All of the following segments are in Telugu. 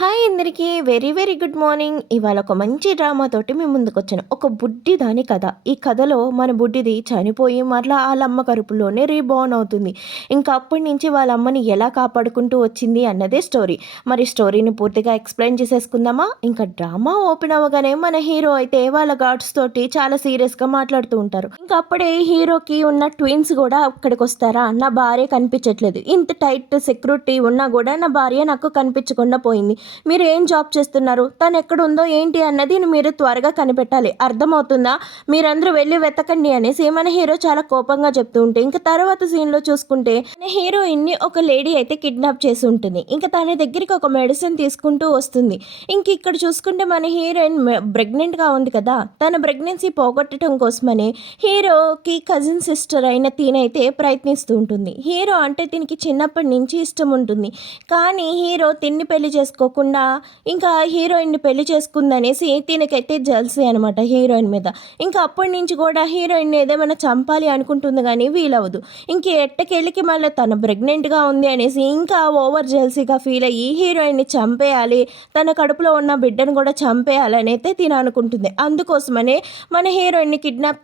హాయ్ అందరికీ వెరీ వెరీ గుడ్ మార్నింగ్. ఇవాళ ఒక మంచి డ్రామాతోటి మేము ముందుకొచ్చాను. ఒక బుడ్డి దాని కథ. ఈ కథలో మన బుడ్డిది చనిపోయి మరలా వాళ్ళ అమ్మ కడుపులోనే రీబోర్న్ అవుతుంది. ఇంకా అప్పటి నుంచి వాళ్ళ అమ్మని ఎలా కాపాడుకుంటూ వచ్చింది అన్నదే స్టోరీ. మరి స్టోరీని పూర్తిగా ఎక్స్ప్లెయిన్ చేసేసుకుందామా? ఇంకా డ్రామా ఓపెన్ అవ్వగానే మన హీరో అయితే వాళ్ళ గార్డ్స్ తోటి చాలా సీరియస్గా మాట్లాడుతూ ఉంటారు. ఇంకా అప్పుడే హీరోకి ఉన్న ట్విన్స్ కూడా అక్కడికి వస్తారా, నా భార్య కనిపించట్లేదు, ఇంత టైట్ సెక్యూరిటీ ఉన్నా కూడా నా భార్య నాకు కనిపించకుండా పోయింది, మీరు ఏం జాబ్ చేస్తున్నారు, తను ఎక్కడ ఉందో ఏంటి అన్నది మీరు త్వరగా కనిపెట్టాలి, అర్థమవుతుందా, మీరందరూ వెళ్ళి వెతకండి అనేసి మన హీరో చాలా కోపంగా చెప్తూ ఉంటే ఇంకా తర్వాత సీన్లో చూసుకుంటే మన హీరోయిన్ని ఒక లేడీ అయితే కిడ్నాప్ చేసి ఉంటుంది. ఇంకా తన దగ్గరికి ఒక మెడిసిన్ తీసుకుంటూ వస్తుంది. ఇంక ఇక్కడ చూసుకుంటే మన హీరోయిన్ ప్రెగ్నెంట్గా ఉంది కదా, తన ప్రెగ్నెన్సీ పోగొట్టడం కోసమని హీరోకి కజిన్ సిస్టర్ అయిన తినైతే ప్రయత్నిస్తూ ఉంటుంది. హీరో అంటే దీనికి చిన్నప్పటి నుంచి ఇష్టం ఉంటుంది. కానీ హీరో తిన్ని పెళ్లి చేసుకోకుండా ఇంకా హీరోయిన్ని పెళ్లి చేసుకుందనేసి తినకైతే జల్సీ అనమాట హీరోయిన్ మీద. ఇంకా అప్పటి నుంచి కూడా హీరోయిన్ ఏదేమైనా చంపాలి అనుకుంటుంది కానీ వీలవదు. ఇంక ఎట్టకెళ్ళికి మళ్ళీ తను ప్రెగ్నెంట్గా ఉంది అనేసి ఇంకా ఓవర్ జెల్సీగా ఫీల్ అయ్యి హీరోయిన్ని చంపేయాలి, తన కడుపులో ఉన్న బిడ్డను కూడా చంపేయాలని అయితే తిన అనుకుంటుంది. అందుకోసమనే మన హీరోయిన్ని కిడ్నాప్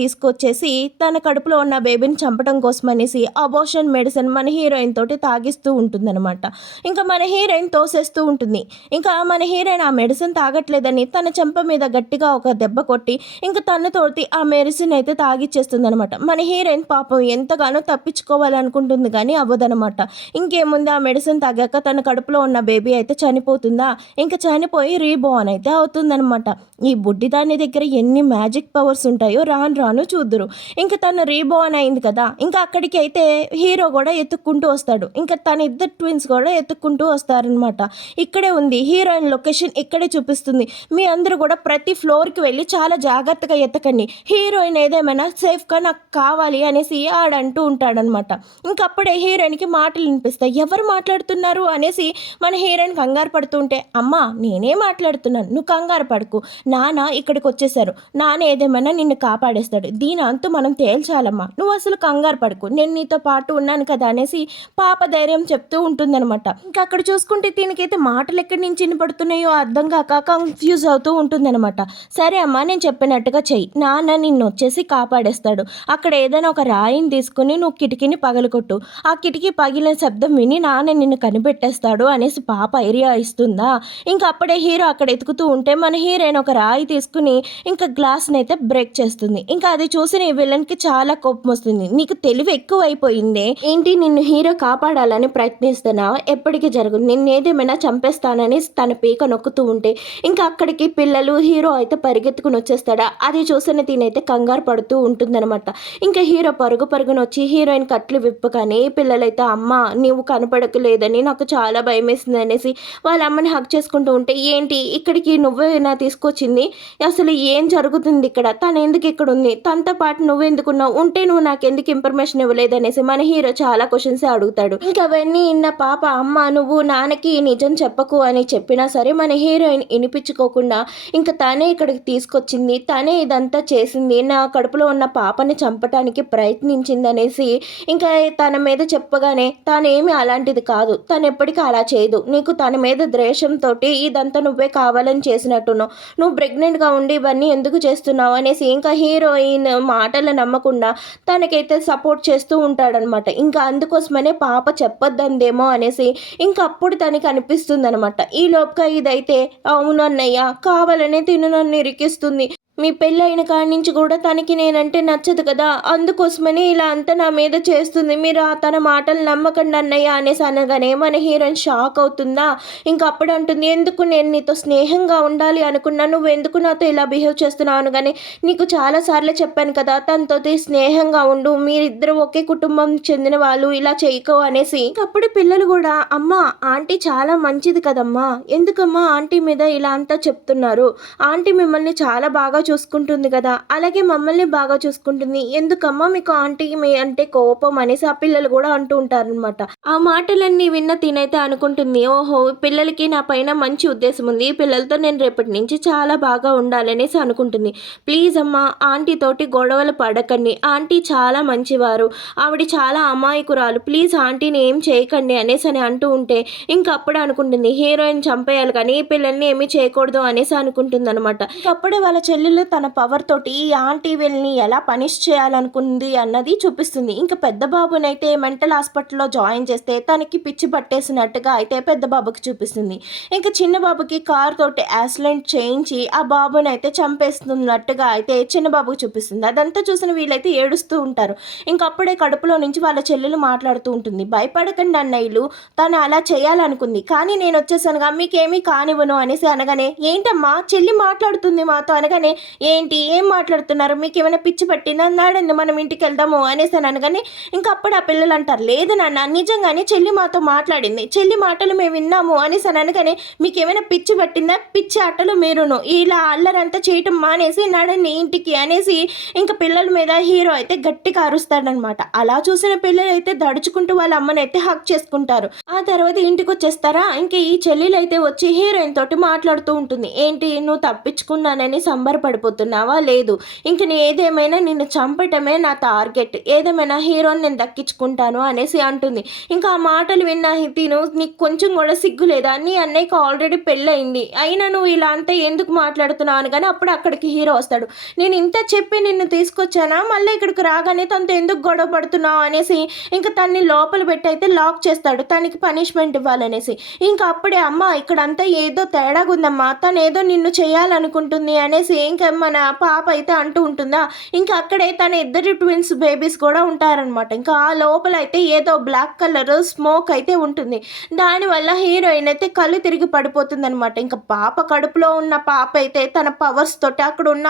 తీసుకొచ్చేసి తన కడుపులో ఉన్న బేబీని చంపడం కోసం అనేసి అబోషన్ మెడిసిన్ మన హీరోయిన్ తోటి తాగిస్తూ ఉంటుందన్నమాట. ఇంకా మన హీరోయిన్ తోసేస్తూ ఉంటుంది. ఇంకా మన హీరోయిన్ ఆ మెడిసిన్ తాగట్లేదని తన చెంప మీద గట్టిగా ఒక దెబ్బ కొట్టి ఇంకా తనతోటి ఆ మెడిసిన్ అయితే తాగిచ్చేస్తుంది అనమాట. మన హీరోయిన్ పాపం ఎంతగానో తప్పించుకోవాలనుకుంటుంది కానీ అవ్వదనమాట. ఇంకేముంది, ఆ మెడిసిన్ తాగాక తన కడుపులో ఉన్న బేబీ అయితే చనిపోతుందా, ఇంకా చనిపోయి రీబోర్న్ అయితే అవుతుందనమాట. ఈ బుడ్డిదాని దగ్గర ఎన్ని మ్యాజిక్ పవర్స్ ఉంటాయో రాను రాను చూద్దురు. ఇంకా తను రీబోర్న్ అయింది కదా, ఇంకా అక్కడికి అయితే హీరో కూడా ఎత్తుక్కుంటూ వస్తాడు. ఇంకా తన ఇద్దరు ట్విన్స్ కూడా ఎత్తుక్కుంటూ వస్తారనమాట. ఇక్కడే ఉంది హీరోయిన్ లొకేషన్, ఇక్కడే చూపిస్తుంది. మీ అందరూ కూడా ప్రతి ఫ్లోర్కి వెళ్ళి చాలా జాగ్రత్తగా ఎత్తకండి, హీరోయిన్ ఏదేమైనా సేఫ్గా నాకు కావాలి అనేసి ఆడంటూ ఉంటాడనమాట. ఇంకప్పుడే హీరోయిన్కి మాటలు వినిపిస్తాయి. ఎవరు మాట్లాడుతున్నారు అనేసి మన హీరోయిన్ కంగారు పడుతుంటే, అమ్మా నేనే మాట్లాడుతున్నాను, నువ్వు కంగారు పడుకు, నాన్న ఇక్కడికి వచ్చేసారు, నాన్న ఏదేమైనా నిన్ను కాపాడేస్తాడు, దీని అంతు మనం తేల్చాలమ్మా, నువ్వు అసలు కంగారు పడుకు, నేను నీతో పాటు ఉన్నాను కదా అనేసి పాప ధైర్యం చెప్తూ ఉంటుందన్నమాట. ఇంకా అక్కడ చూసుకుంటే దీనికైతే మాటలు ఎక్కడి నుంచి వినపడుతున్నాయో అర్థం కాక కన్ఫ్యూజ్ అవుతూ ఉంటుందన్నమాట. సరే అమ్మా నేను చెప్పినట్టుగా చెయ్యి, నాన్న నిన్ను వచ్చేసి కాపాడేస్తాడు, అక్కడ ఏదైనా ఒక రాయిని తీసుకుని నువ్వు కిటికీని పగలకొట్టు, ఆ కిటికీ పగిలిన శబ్దం విని నాన్న నిన్ను కనిపెట్టేస్తాడు అనేసి పాప ఐడియా ఇస్తుందా. ఇంకా అప్పుడే హీరో అక్కడ ఎతుకుతూ ఉంటే మన హీరోయిన్ ఒక రాయి తీసుకుని ఇంకా గ్లాస్ని అయితే బ్రేక్ చేస్తుంది. ఇంకా అది చూసిన ఈ విలన్కి చాలా కోపం వస్తుంది. నీకు తెలివి ఎక్కువ అయిపోయిందే ఏంటి, నిన్ను హీరో కాపాడాలని ప్రయత్నిస్తున్నావా, ఎప్పటికీ జరగదు, నిన్నేదేమైనా చంపేస్తానని తన పీక నొక్కుతూ ఉంటే ఇంకా అక్కడికి పిల్లలు హీరో అయితే పరిగెత్తుకుని వచ్చేస్తాడా. అది చూసిన తినైతే కంగారు పడుతూ ఉంటుందన్నమాట. ఇంకా హీరో పరుగున వచ్చి హీరోయిన్ కట్లు విప్పగానే పిల్లలైతే అమ్మ నీవు కనపడకలేదని నాకు చాలా భయం వేసింది అనేసి వాళ్ళ అమ్మని హక్ చేసుకుంటూ ఉంటే, ఏంటి ఇక్కడికి నువ్వేనా తీసుకొచ్చింది, అసలు ఏం జరుగుతుంది ఇక్కడ, తను ఎందుకు ఇక్కడ ఉంది, తనతో పాటు నువ్వెందుకున్నావు, ఉంటే నువ్వు నాకు ఎందుకు ఇన్ఫర్మేషన్ ఇవ్వలేదనేసి మన హీరో చాలా క్వశ్చన్స్ అడుగుతాడు. ఇంకా అవన్నీ ఇన్న పాప, అమ్మ నువ్వు నాన్నకి నిజం చెప్పకు అని చెప్పినా సరే మన హీరోయిన్ వినిపించుకోకుండా ఇంకా తనే ఇక్కడికి తీసుకొచ్చింది, తనే ఇదంతా చేసింది, నా కడుపులో ఉన్న పాపని చంపటానికి ప్రయత్నించింది అనేసి ఇంకా తన మీద చెప్పగానే తనేమి అలాంటిది కాదు, తను ఎప్పటికీ అలా చేయదు, నీకు తన మీద ద్వేషంతో ఇదంతా నువ్వే కావాలని చేసినట్టున్నావు, నువ్వు ప్రెగ్నెంట్గా ఉండి ఇవన్నీ ఎందుకు చేస్తున్నావు అనేసి ఇంకా హీరోయిన్ మాటలు నమ్మకుండా తనకైతే సపోర్ట్ చేస్తూ ఉంటాడనమాట. ఇంకా అందుకోసమనే పాప చెప్పొద్దందేమో అనేసి ఇంకా అప్పుడు తనకి అనిపిస్తుంది అనమాట. ఈ లోపుగా ఇదైతే అవును అన్నయ్య కావాలనే తిను నన్ను ఇరికిస్తుంది, మీ పెళ్ళైన కాడి నుంచి కూడా తనకి నేనంటే నచ్చదు కదా, అందుకోసమని ఇలా అంతా నా మీద చేస్తుంది, మీరు తన మాటలు నమ్మకండి అన్నయ్య అనేసి అనగానే మన హీరోయిన్ షాక్ అవుతుందా. ఇంకా అప్పుడు అంటుంది, ఎందుకు నేను నీతో స్నేహంగా ఉండాలి అనుకున్నా, నువ్వు ఎందుకు నాతో ఇలా బిహేవ్ చేస్తున్నావు అనగానే, నీకు చాలాసార్లు చెప్పాను కదా తనతో స్నేహంగా ఉండు, మీరిద్దరు ఒకే కుటుంబం చెందిన వాళ్ళు, ఇలా చేయకో అనేసి. అప్పుడు పిల్లలు కూడా అమ్మ ఆంటీ చాలా మంచిది కదమ్మా, ఎందుకమ్మా ఆంటీ మీద ఇలా అంతా చెప్తున్నారు, ఆంటీ మిమ్మల్ని చాలా బాగా చూసుకుంటుంది కదా, అలాగే మమ్మల్ని బాగా చూసుకుంటుంది. ఎందుకమ్మా మీకు ఆంటీ మీ అంటే కోపం అనేసి ఆ పిల్లలు కూడా అంటూ ఉంటారనమాట. ఆ మాటలన్నీ విన్న తినైతే అనుకుంటుంది, ఓహో! పిల్లలకి నా పైన మంచి ఉద్దేశం ఉంది. ఈ పిల్లలతో నేను రేపటి నుంచి చాలా బాగా ఉండాలనేసి అనుకుంటుంది. ప్లీజ్ అమ్మా ఆంటీ తోటి గొడవలు పడకండి. ఆంటీ చాలా మంచివారు. ఆవిడ చాలా అమాయకురాలు. ప్లీజ్ ఆంటీని ఏం చేయకండి అనేసని అంటూ ఉంటే, ఇంకప్పుడే అనుకుంటుంది హీరోయిన్ చంపేయాలి కానీ ఈ పిల్లల్ని ఏమీ చేయకూడదు అనేసి అనుకుంటుందనమాట. ఇంకప్పుడే వాళ్ళ చెల్లెలు తన పవర్ తోటి ఈ ఆంటీ వీళ్ళని ఎలా పనిష్ చేయాలనుకుంది అన్నది చూపిస్తుంది. ఇంక పెద్ద బాబునైతే మెంటల్ హాస్పిటల్‌లో జాయిన్ చేస్తే తనకి పిచ్చి పట్టేసినట్టుగా అయితే పెద్ద బాబుకి చూపిస్తుంది. ఇంక చిన్న బాబుకి కారు తోటి యాక్సిడెంట్ చేయించి ఆ బాబునైతే చంపేస్తున్నట్టుగా అయితే చిన్న బాబుకి చూపిస్తుంది. అదంతా చూసిన వీళ్ళైతే ఏడుస్తూ ఉంటారు. ఇంకప్పుడే కడుపులో నుంచి వాళ్ళ చెల్లెలు మాట్లాడుతూ ఉంటుంది. భయపడకండి అన్నయ్యలు, తను అలా చేయాలనుకుంది. కానీ నేనొచ్చేసానుగా మీకేమీ కానివ్వను అనేసి అనగానే, ఏంటమ్మా చెల్లి మాట్లాడుతుంది మాతో అనగానే, ఏంటి ఏం మాట్లాడుతున్నారు? మీకేమైనా పిచ్చి పట్టిందా? నడండి మనం ఇంటికెళ్దాము అనేసని అనగానే, ఇంకప్పుడు ఆ పిల్లలు అంటారు, లేదు నాన్న నిజంగానే చెల్లి మాతో మాట్లాడింది. చెల్లి మాటలు మేము విన్నాము అనేసని అనగానే, మీకేమైనా పిచ్చి పట్టిందా? పిచ్చి ఆటలు మీరును. ఇలా అల్లరంతా చేయటం మానేసి నడండి ఇంటికి అనేసి ఇంక పిల్లల మీద హీరో అయితే గట్టిగా అరుస్తాడనమాట. అలా చూసిన పిల్లలైతే దడుచుకుంటూ వాళ్ళ అమ్మనైతే హగ్ చేసుకుంటారు. ఆ తర్వాత ఇంటికొచ్చేస్తారా, ఇంక ఈ చెల్లెలైతే వచ్చి హీరోయిన్ తోటి మాట్లాడుతూ ఉంటుంది. ఏంటి నువ్వు తప్పించుకున్నానని సంబరపడిపోతున్నావా? లేదు. ఇంక ఏదేమైనా నిన్ను చంపటమే నా టార్గెట్. ఏదేమైనా హీరోని నేను దక్కించుకుంటాను అనేసి అంటుంది. ఇంకా ఆ మాటలు విన్న తిను, నీకు కొంచెం కూడా సిగ్గు లేదా? నీ అన్నయ్యకి ఆల్రెడీ పెళ్ళయింది. అయినా నువ్వు ఇలా అంతా ఎందుకు మాట్లాడుతున్నావు అనగానే అప్పుడు అక్కడికి హీరో వస్తాడు. నేను ఇంత చెప్పి నిన్ను తీసుకొచ్చానా? మళ్ళీ ఇక్కడికి రాగానే తనతో ఎందుకు గొడవ పడుతున్నావు అనేసి ఇంక తన్ని లోపల పెట్టి అయితే లాక్ చేస్తాడు. తనకి పనిష్మెంట్ ఇవ్వాలనేసి. ఇంకా అప్పుడే అమ్మ ఇక్కడంతా ఏదో తేడాగుందమ్మా, తను ఏదో నిన్ను చేయాలనుకుంటుంది అనేసి ఇంకా మన పాప అయితే అంటూ ఉంటుందా. ఇంకా అక్కడే తన ఇద్దరు ట్విన్స్ బేబీస్ కూడా ఉంటారనమాట. ఇంకా ఆ లోపల అయితే ఏదో బ్లాక్ కలర్ స్మోక్ అయితే ఉంటుంది. దానివల్ల హీరోయిన్ అయితే కళ్ళు తిరిగి పడిపోతుంది అనమాట. ఇంకా పాప కడుపులో ఉన్న పాప అయితే తన పవర్స్ తోటి అక్కడ ఉన్న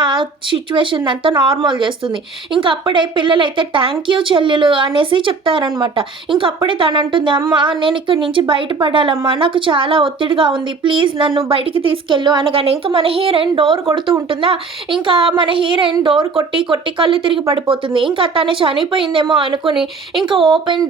సిచ్యువేషన్ అంతా నార్మల్ చేస్తుంది. ఇంకా అప్పుడే పిల్లలైతే థ్యాంక్ యూ చెల్లెలు అనేసి చెప్తారనమాట. ఇంకప్పుడే తను అంటుంది, అమ్మ నేను ఇక్కడి నుంచి బయటపడాలమ్మా, నాకు చాలా ఒత్తిడిగా ఉంది, ప్లీజ్ నన్ను బయటికి తీసుకెళ్ళు అనగానే ఇంకా మన హీరోయిన్ డోర్ కొడుతూ ఉంటుందా. ఇంకా మన హీరోయిన్ డోర్ కొట్టి కొట్టి కళ్ళు తిరిగి పడిపోతుంది. ఇంకా తను చనిపోయిందేమో అనుకుని ఇంకా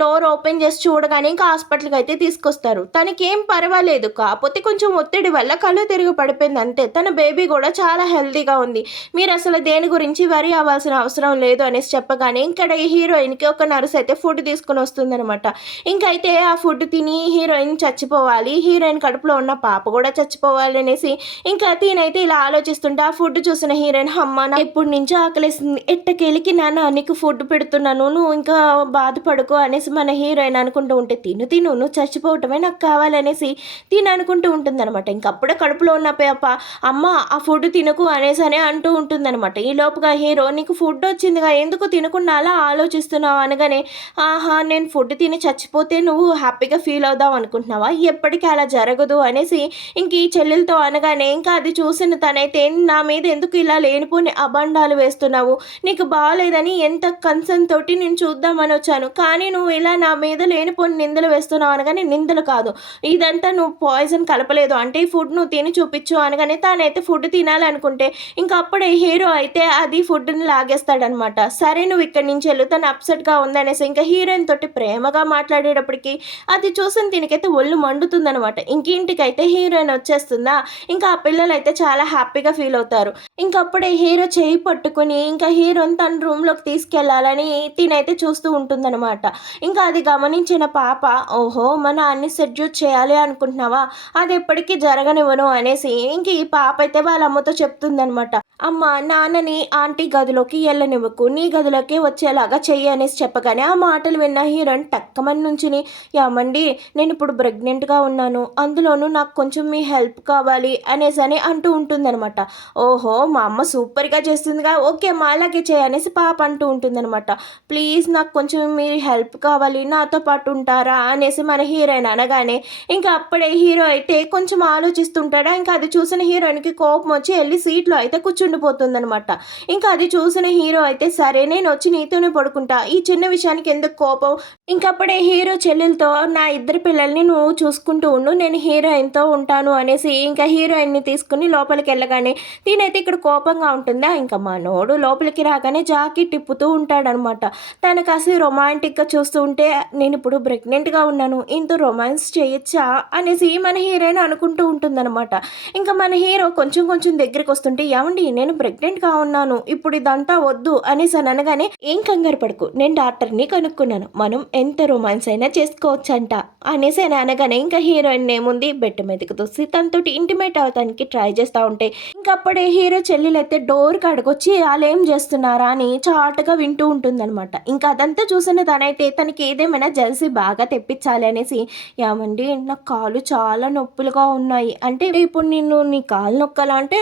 డోర్ ఓపెన్ చేసి చూడగానే ఇంకా హాస్పిటల్కి అయితే తీసుకొస్తారు. తనకి ఏం పర్వాలేదు, కాకపోతే కొంచెం ఒత్తిడి వల్ల కళ్ళు తిరిగి పడిపోయింది అంతే. తన బేబీ కూడా చాలా హెల్తీగా ఉంది. మీరు అసలు దేని గురించి వరి అవ్వాల్సిన అవసరం లేదు అనేసి చెప్పగానే ఇక్కడ ఈ హీరోయిన్కి ఒక నర్స్ అయితే ఫుడ్ తీసుకుని వస్తుందనమాట. ఇంకైతే ఆ ఫుడ్ తిని హీరోయిన్ చచ్చిపోవాలి, హీరోయిన్ కడుపులో ఉన్న పాప కూడా చచ్చిపోవాలి అనేసి ఇంకా తినైతే ఇలా ఆలోచిస్తుంటే ఆ ఫుడ్ చూసిన హీరోయిన్, అమ్మ నాకు ఎప్పటి నుంచో ఆకలేస్తుంది, ఎట్టకేలికి నాన్న నీకు ఫుడ్ పెడుతున్నాను, నువ్వు ఇంకా బాధపడుకో అనేసి మన హీరోయిన్ అనుకుంటూ ఉంటే, తిను తిను నువ్వు చచ్చిపోవటమే నాకు కావాలనేసి తిని అనుకుంటూ ఉంటుందన్నమాట. ఇంకప్పుడే కడుపులో ఉన్న పాప అమ్మ ఆ ఫుడ్ తినకు అనేసి అని అంటూ ఉంటుందన్నమాట. ఈ లోపుగా హీరో, నీకు ఫుడ్ వచ్చిందిగా ఎందుకు తినకుండా అలా ఆలోచిస్తున్నావు అనగానే, ఆహా నేను ఫుడ్ తిని చచ్చిపోతే నువ్వు హ్యాపీగా ఫీల్ అవుదాం అనుకుంటున్నావా? ఎప్పటికీ అలా జరగదు అనేసి ఇంక ఈ చెల్లెలతో అనగానే ఇంకా అది చూసిన తనైతే, నా మీద ఎందుకు ఇలా లేనిపోని అబండాలు వేస్తున్నావు? నీకు బాగాలేదని ఎంత కన్సర్న్ తోటి నేను చూద్దామని వచ్చాను, కానీ నువ్వు ఇలా నా మీద లేనిపోని నిందలు వేస్తున్నావు అనగానే, నిందలు కాదు ఇదంతా నువ్వు పాయిజన్ కలపలేదు అంటే ఈ ఫుడ్ నువ్వు తిని చూపించు అనగానే తనైతే ఫుడ్ తినాలనుకుంటే ఇంకా అప్పుడే హీరో అయితే అది ఫుడ్ని లాగేస్తాడనమాట. సరే నువ్వు ఇక్కడి నుంచి వెళ్ళు, తను అప్సెట్గా ఉందనేసి ఇంకా హీరోయిన్ తోటి ప్రేమగా మాట్లాడేటప్పటికి అది చూసిన దీనికైతే ఒళ్ళు మండుతుందనమాట. ఇంకింటికైతే హీరోయిన్ వచ్చేస్తుందా. ఇంకా ఆ పిల్లలు అయితే చాలా హ్యాపీగా ఫీల్ అవుతారు. ఇంకప్పుడే హీరో చేయి పట్టుకుని ఇంకా హీరోని తన రూమ్లోకి తీసుకెళ్లాలని తినైతే చూస్తూ ఉంటుందన్నమాట. ఇంకా అది గమనించిన పాప, ఓహో మన అన్ని సెడ్యూట్ చేయాలి అనుకుంటున్నావా, అది ఎప్పటికీ జరగనివ్వను అనేసి ఇంక ఈ పాప అయితే వాళ్ళ అమ్మతో చెప్తుందనమాట. అమ్మ నాన్నని ఆంటీ గదిలోకి వెళ్ళనివ్వకు, నీ గదిలోకి వచ్చేలాగా చెయ్యి అనేసి చెప్పగానే ఆ మాటలు విన్న హీరోయిన్ టక్కమని నుంచుని, ఏమండి నేను ఇప్పుడు ప్రెగ్నెంట్గా ఉన్నాను, అందులోనూ నాకు కొంచెం మీ హెల్ప్ కావాలి అనేసి అని అంటూ ఉంటుందన్నమాట. ఓహో మా అమ్మ సూపర్గా చేస్తుందిగా, ఓకే మా అలాగే చేయనేసి పాప అంటూ ఉంటుందన్నమాట. ప్లీజ్ నాకు కొంచెం మీరు హెల్ప్ కావాలి, నాతో పాటు ఉంటారా అనేసి మన హీరోయిన్ అనగానే ఇంకా అప్పుడే హీరో అయితే కొంచెం ఆలోచిస్తుంటాడా. ఇంకా అది చూసిన హీరోయిన్కి కోపం వచ్చి వెళ్ళి సీట్లో అయితే కూర్చుంటుంది. ఉండిపోతుందనమాట. ఇంకా అది చూసిన హీరో అయితే సరే నేను వచ్చి నీతోనే పడుకుంటా, ఈ చిన్న విషయానికి ఎందుకు కోపం, ఇంకప్పుడే హీరో చెల్లెలతో నా ఇద్దరు పిల్లల్ని నువ్వు చూసుకుంటూ ఉండు, నేను హీరోయిన్తో ఉంటాను అనేసి ఇంకా హీరోయిన్ని తీసుకుని లోపలికి వెళ్ళగానే తినైతే ఇక్కడ కోపంగా ఉంటుందా, ఇంకా మనోడు లోపలికి రాగానే జాకెట్ తిప్పుతూ ఉంటాడనమాట. తను కాస్త రొమాంటిక్గా చూస్తూ ఉంటే నేను ఇప్పుడు ప్రెగ్నెంట్గా ఉన్నాను, ఇంత రొమాన్స్ చేయొచ్చా అనేసి మన హీరోయిన్ అనుకుంటూ ఉంటుందన్నమాట. ఇంకా మన హీరో కొంచెం కొంచెం దగ్గరికి వస్తుంటే ఏమండి నేను ప్రెగ్నెంట్గా ఉన్నాను, ఇప్పుడు ఇదంతా వద్దు అనేసి అని అనగానే ఏం కంగారు పడుకు, నేను డాక్టర్ని కనుక్కున్నాను, మనం ఎంత రొమాన్స్ అయినా చేసుకోవచ్చంట అనేసి అని అనగానే ఇంకా హీరోయిన్ ఏముంది బెడ్ మీదకి దూసి తనతోటి ఇంటిమేట్ అవడానికి ట్రై చేస్తూ ఉంటే ఇంకప్పుడే హీరో చెల్లెలైతే డోర్ కాడకొచ్చి వాళ్ళు ఏం చేస్తున్నారా అని చాటుగా వింటూ ఉంటుందన్నమాట. ఇంకా అదంతా చూసిన తనైతే తనకి ఏదేమైనా జెల్సీ బాగా తెప్పించాలి అనేసి ఏమండి నాకు కాలు చాలా నొప్పులుగా ఉన్నాయి అంటే ఇప్పుడు నిన్ను నీ కాలు నొక్కాలా అంటే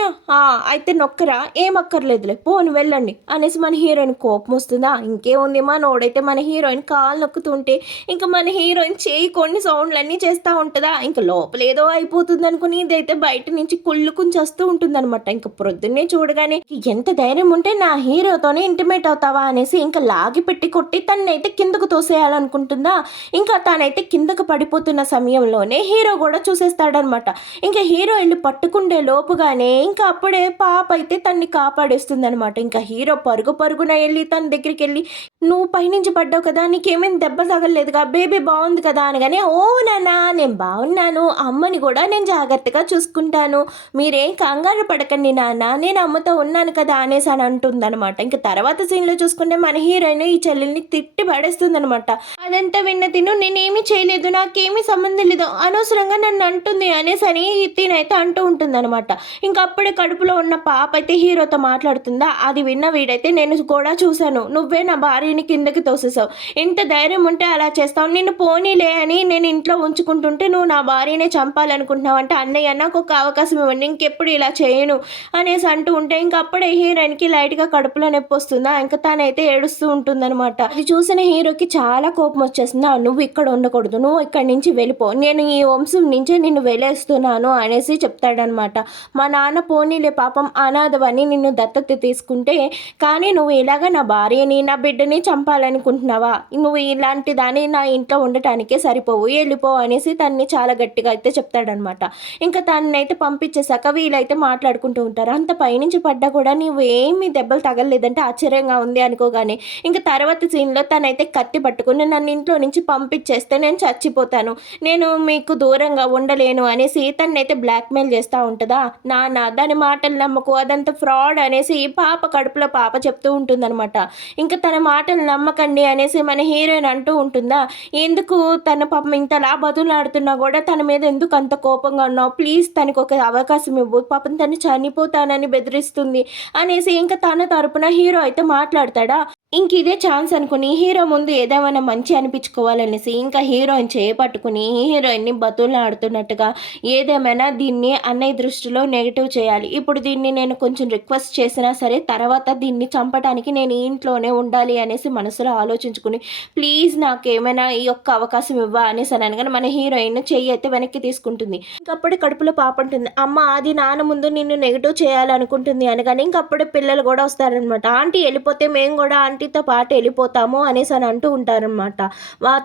అయితే నొక్కరా, ఏం అక్కర్లేదులే పోను వెళ్ళండి అనేసి మన హీరోయిన్ కోపం వస్తుందా, ఇంకేముంది మా నోడైతే మన హీరోయిన్ కాలు నొక్కుతుంటే ఇంకా మన హీరోయిన్ చేయి కొన్ని సౌండ్లన్నీ చేస్తూ ఉంటుందా, ఇంకా లోపల ఏదో అయిపోతుంది అనుకుని ఇదైతే బయట నుంచి కుళ్ళుకుని చేస్తూ ఉంటుందన్నమాట. ఇంకా ప్రొద్దున్నే చూడగానే ఎంత ధైర్యం ఉంటే నా హీరోతోనే ఇంటిమేట్ అవుతావా అనేసి ఇంకా లాగి పెట్టి కొట్టి తనైతే కిందకు తోసేయాలనుకుంటుందా. ఇంకా తనైతే కిందకు పడిపోతున్న సమయంలోనే హీరో కూడా చూసేస్తాడనమాట. ఇంకా హీరో వెళ్ళి పట్టుకుండే లోపుగానే ఇంకా అప్పుడే పాప అయితే తన్ని కాపాడేస్తుంది అనమాట. ఇంకా హీరో పరుగు పరుగున వెళ్ళి తన దగ్గరికి వెళ్ళి నువ్వు పైనుంచి పడ్డావు కదా, నీకేమైనా దెబ్బ తగలలేదుగా, బేబీ బాగుంది కదా అనగానే ఓ నాన్న నేను బాగున్నాను, అమ్మని కూడా నేను జాగ్రత్తగా చూసుకుంటాను, మీరేం కంగారు పడకండి నాన్న, నేను అమ్మతో ఉన్నాను కదా అనేసి అని అంటుందన్నమాట. ఇంకా తర్వాత సీన్లో చూసుకుంటే మన హీరోయిన్ ఈ చెల్లెల్ని తిట్టి పడేస్తుందనమాట. అదంతా విన్న తిను నేనేమీ చేయలేదు, నాకేమీ సంబంధం లేదు, అనవసరంగా నన్ను అంటుంది అనేసి అని తినైతే అంటూ ఉంటుందన్నమాట. ఇంకా అప్పుడే కడుపులో ఉన్న పాప అయితే హీరోతో మాట్లాడుతుందా, అది విన్న వీడైతే నేను కూడా చూశాను, నువ్వే నా భార్యని కిందకి తోసేసావు, ఎంత ధైర్యం ఉంటే అలా చేస్తావు, నిన్ను పోనీలే అని నేను ఇంట్లో ఉంచుకుంటుంటే నువ్వు నా భార్యనే చంపాలనుకుంటున్నావు అంటే అన్నయ్య నాకు ఒక అవకాశం ఇవ్వండి, ఇంకెప్పుడు ఇలా చేయను అనేసి అంటూ ఉంటే ఇంకా అప్పుడే హీరోయిన్కి లైట్గా కడుపులో నొప్పి వస్తుందా, ఇంకా తనైతే ఏడుస్తూ ఉంటుందన్నమాట. అది చూసిన హీరోకి చాలా కోపం వచ్చేసిందా, నువ్వు ఇక్కడ ఉండకూడదు, నువ్వు ఇక్కడి నుంచి వెళ్ళిపో, నేను ఈ వంశం నుంచే నిన్ను వెలేస్తున్నాను అనేసి చెప్తాడనమాట. మా నాన్న పోనీలే పాపం అనాథవని నిన్ను దత్తత తీసుకుంటే కానీ నువ్వు ఇలాగ నా భార్యని నా బిడ్డని చంపాలనుకుంటున్నావా, నువ్వు ఇలాంటి దాన్ని నా ఇంట్లో ఉండటానికే సరిపోవు, వెళ్ళిపో అనేసి తన్ని చాలా గట్టిగా అయితే చెప్తాడనమాట. ఇంకా తనైతే పంపించేశాక వీళ్ళైతే మాట్లాడుకుంటూ ఉంటారు. అంత పైనుంచి పడ్డా కూడా నువ్వు ఏమి దెబ్బలు తగలలేదంటే ఆశ్చర్యంగా ఉంది అనుకోగానే ఇంకా తర్వాత సీన్లో తనైతే కత్తి పట్టుకుని నన్ను ఇంట్లో నుంచి పంపించేస్తే నేను చచ్చిపోతాను, నేను మీకు దూరంగా ఉండలేను అనేసి తనైతే బ్లాక్మెయిల్ చేస్తూ ఉంటుందా. నాన్న దాని మాటలు నమ్మకు, అదంతా ఫ్రాడ్ అనేసి పాప కడుపులో పాప చెప్తూ ఉంటుందన్నమాట. ఇంకా తన మాటలు నమ్మకండి అనేసి మన హీరోయిన్ అంటూ ఉంటుందా. ఎందుకు తన పాపం ఇంతలా బతులాడుతున్నా కూడా తన మీద ఎందుకు అంత కోపంగా ఉన్నావు, ప్లీజ్ తనకు ఒక అవకాశం ఇవ్వు, పాపం తను చనిపోతానని బెదిరిస్తుంది అనేసి ఇంకా తన తరపున హీరో అయితే మాట్లాడతాడా. ఇంక ఇదే ఛాన్స్ అనుకుని హీరో ముందు ఏదేమైనా మంచి అనిపించుకోవాలనేసి ఇంకా హీరోయిన్ చేపట్టుకుని హీరోయిన్ని బతులాడుతున్నట్టుగా ఏదేమైనా దీన్ని అన్నయ్య దృష్టిలో నెగిటివ్ చేయాలి, ఇప్పుడు దీన్ని నేను కొంచెం రిక్వెస్ట్ చేసినా సరే తర్వాత దీన్ని చంపడానికి నేను ఈ ఇంట్లోనే ఉండాలి అనేసి మనసులో ఆలోచించుకుని ప్లీజ్ నాకేమైనా ఈ యొక్క అవకాశం ఇవ్వ అనేసి అని అనగానే మన హీరోయిన్ చెయ్యి అయితే వెనక్కి తీసుకుంటుంది. ఇంకప్పుడే కడుపులో పాప ఉంటుంది, అమ్మ అది నాన్న ముందు నిన్ను నెగిటివ్ చేయాలనుకుంటుంది అనగానే ఇంకప్పుడే పిల్లలు కూడా వస్తారనమాట. ఆంటీ వెళ్ళిపోతే మేము కూడా ఆంటీతో పాటు వెళ్ళిపోతాము అనేసి అని అంటూ ఉంటారనమాట.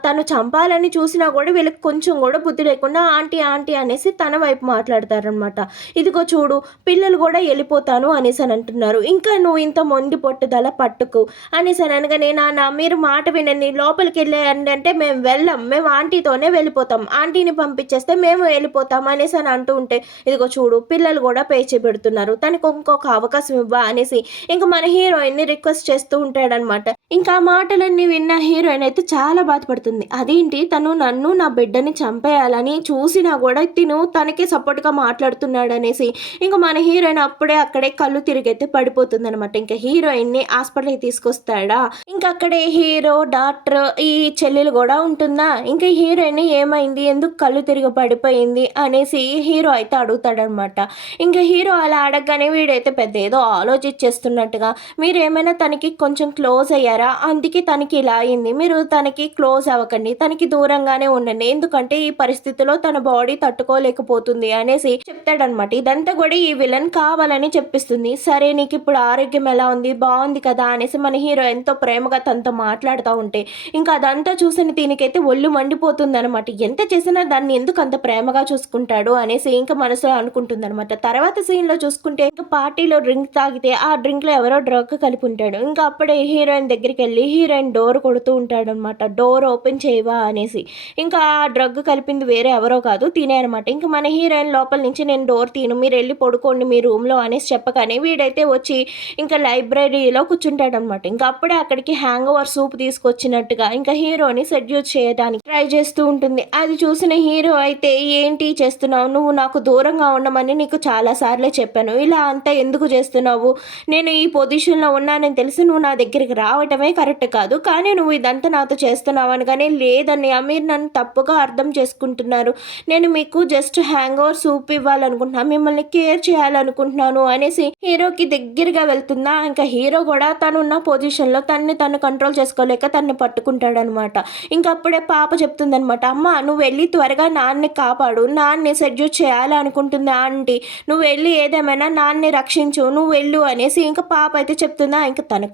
తను చంపాలని చూసినా కూడా వీళ్ళకి కొంచెం కూడా బుద్ధి లేకుండా ఆంటీ ఆంటీ అనేసి తన వైపు మాట్లాడతారనమాట. ఇదిగో చూడు పిల్లలు కూడా వెళ్ళిపోతాను అనేసి అని అంటున్నారు, ఇంకా నువ్వు ఇంత మొండి పట్టుదల పట్టుకు అనేసి అని అనగానే నాన్న మీరు మాట వినండి, లోపలికి వెళ్ళేయండి అంటే మేము వెళ్ళాం, మేము ఆంటీతోనే వెళ్ళిపోతాం, ఆంటీని పంపించేస్తే మేము వెళ్ళిపోతాం అనేసి అని అంటూ ఉంటే ఇదిగో చూడు పిల్లలు కూడా పేచి పెడుతున్నారు, తనకు ఇంకొక అవకాశం ఇవ్వ అనేసి ఇంకా మన హీరోయిన్ని రిక్వెస్ట్ చేస్తూ ఉంటాడనమాట. ఇంకా ఆ మాటలన్నీ విన్న హీరోయిన్ అయితే చాలా బాధపడుతుంది, అదేంటి తను నన్ను నా బిడ్డని చంపేయాలని చూసినా కూడా తిను తనకే సపోర్ట్గా మాట్లాడుతున్నాడు అనేసి ఇంకా మన హీరోయిన్ అప్పుడే అక్కడే కళ్ళు తిరిగైతే పడిపోతుంది అనమాట. ఇంకా హీరోయిన్ని హాస్పిటల్కి తీసుకొస్తాడా, ఇంకా అక్కడే హీరో డాక్టర్ ఈ చెల్లెలు కూడా ఉంటుందా. ఇంకా హీరోయిన్ ఏమైంది ఎందుకు కళ్ళు తిరిగి పడిపోయింది అనేసి హీరో అయితే అడుగుతాడనమాట. ఇంకా హీరో అలా అడగగానే వీడైతే పెద్ద ఏదో ఆలోచించేస్తున్నట్టుగా మీరు ఏమైనా తనకి కొంచెం క్లోజ్ క్లోజ్ అయ్యారా, అందుకే తనకి ఇలా అయింది. మీరు తనకి క్లోజ్ అవ్వకండి, తనకి దూరంగానే ఉండండి, ఎందుకంటే ఈ పరిస్థితిలో తన బాడీ తట్టుకోలేకపోతుంది అనేసి చెప్తాడనమాట. ఇదంతా కూడా ఈ విలన్ కావాలని చెప్పిస్తుంది. సరే నీకు ఇప్పుడు ఆరోగ్యం ఎలా ఉంది, బాగుంది కదా అనేసి మన హీరో ఎంతో ప్రేమగా తనతో మాట్లాడుతూ ఉంటే ఇంకా అదంతా చూసిన దీనికైతే ఒళ్ళు మండిపోతుంది అనమాట. ఎంత చేసినా దాన్ని ఎందుకు అంత ప్రేమగా చూసుకుంటాడు అనేసి ఇంకా మనసులో అనుకుంటుంది అనమాట. తర్వాత సీన్లో చూసుకుంటే ఇంకా పార్టీలో డ్రింక్ తాగితే ఆ డ్రింక్లో ఎవరో డ్రగ్ కలిపి ఉంటాడు. ఇంకా అప్పుడే హీరోయిన్ దగ్గరికి వెళ్ళి హీరోయిన్ డోర్ కొడుతూ ఉంటాడు అనమాట. డోర్ ఓపెన్ చేయవా అనేసి. ఇంకా ఆ డ్రగ్ కలిపింది వేరే ఎవరో కాదు తినే అనమాట. ఇంకా మన హీరోయిన్ లోపల నుంచి నేను డోర్ తీను, మీరు వెళ్ళి పడుకోండి మీ రూమ్లో అనేసి చెప్పగానే వీడైతే వచ్చి ఇంకా లైబ్రరీలో కూర్చుంటాడు అనమాట. ఇంకా అప్పుడే అక్కడికి హ్యాంగ్ ఓవర్ సూప్ తీసుకొచ్చినట్టుగా ఇంకా హీరోని సెడ్యూస్ చేయడానికి ట్రై చేస్తూ ఉంటుంది. అది చూసిన హీరో అయితే ఏంటి చేస్తున్నావు, నువ్వు నాకు దూరంగా ఉండమని నీకు చాలాసార్లే చెప్పాను, ఇలా అంతా ఎందుకు చేస్తున్నావు, నేను ఈ పొజిషన్లో ఉన్నానని తెలిసి నువ్వు నా దగ్గరికి రావటమే కరెక్ట్ కాదు, కానీ నువ్వు ఇదంతా నాతో చేస్తున్నావు అనగానే లేదని మీరు నన్ను తప్పుగా అర్థం చేసుకుంటున్నారు, నేను మీకు జస్ట్ హ్యాంగ్ ఓవర్ సూప్ ఇవ్వాలనుకుంటున్నాను, మిమ్మల్ని కేర్ చేయాలనుకుంటున్నాను అనేసి హీరోకి దగ్గరగా వెళ్తుందా. ఇంకా హీరో కూడా తనున్న పొజిషన్లో తను కంట్రోల్ చేసుకోలేక తన్ని పట్టుకుంటాడనమాట. ఇంకా అప్పుడే పాప చెప్తుందనమాట, అమ్మ నువ్వు వెళ్ళి త్వరగా నాన్నని కాపాడు, నాన్నని సెడ్యూస్ చేయాలనుకుంటుంది ఆంటీ, నువ్వు వెళ్ళి ఏదేమైనా నాన్నని రక్షించు, నువ్వు వెళ్ళు అనేసి ఇంకా పాప అయితే చెప్తుందా. ఇంకా తన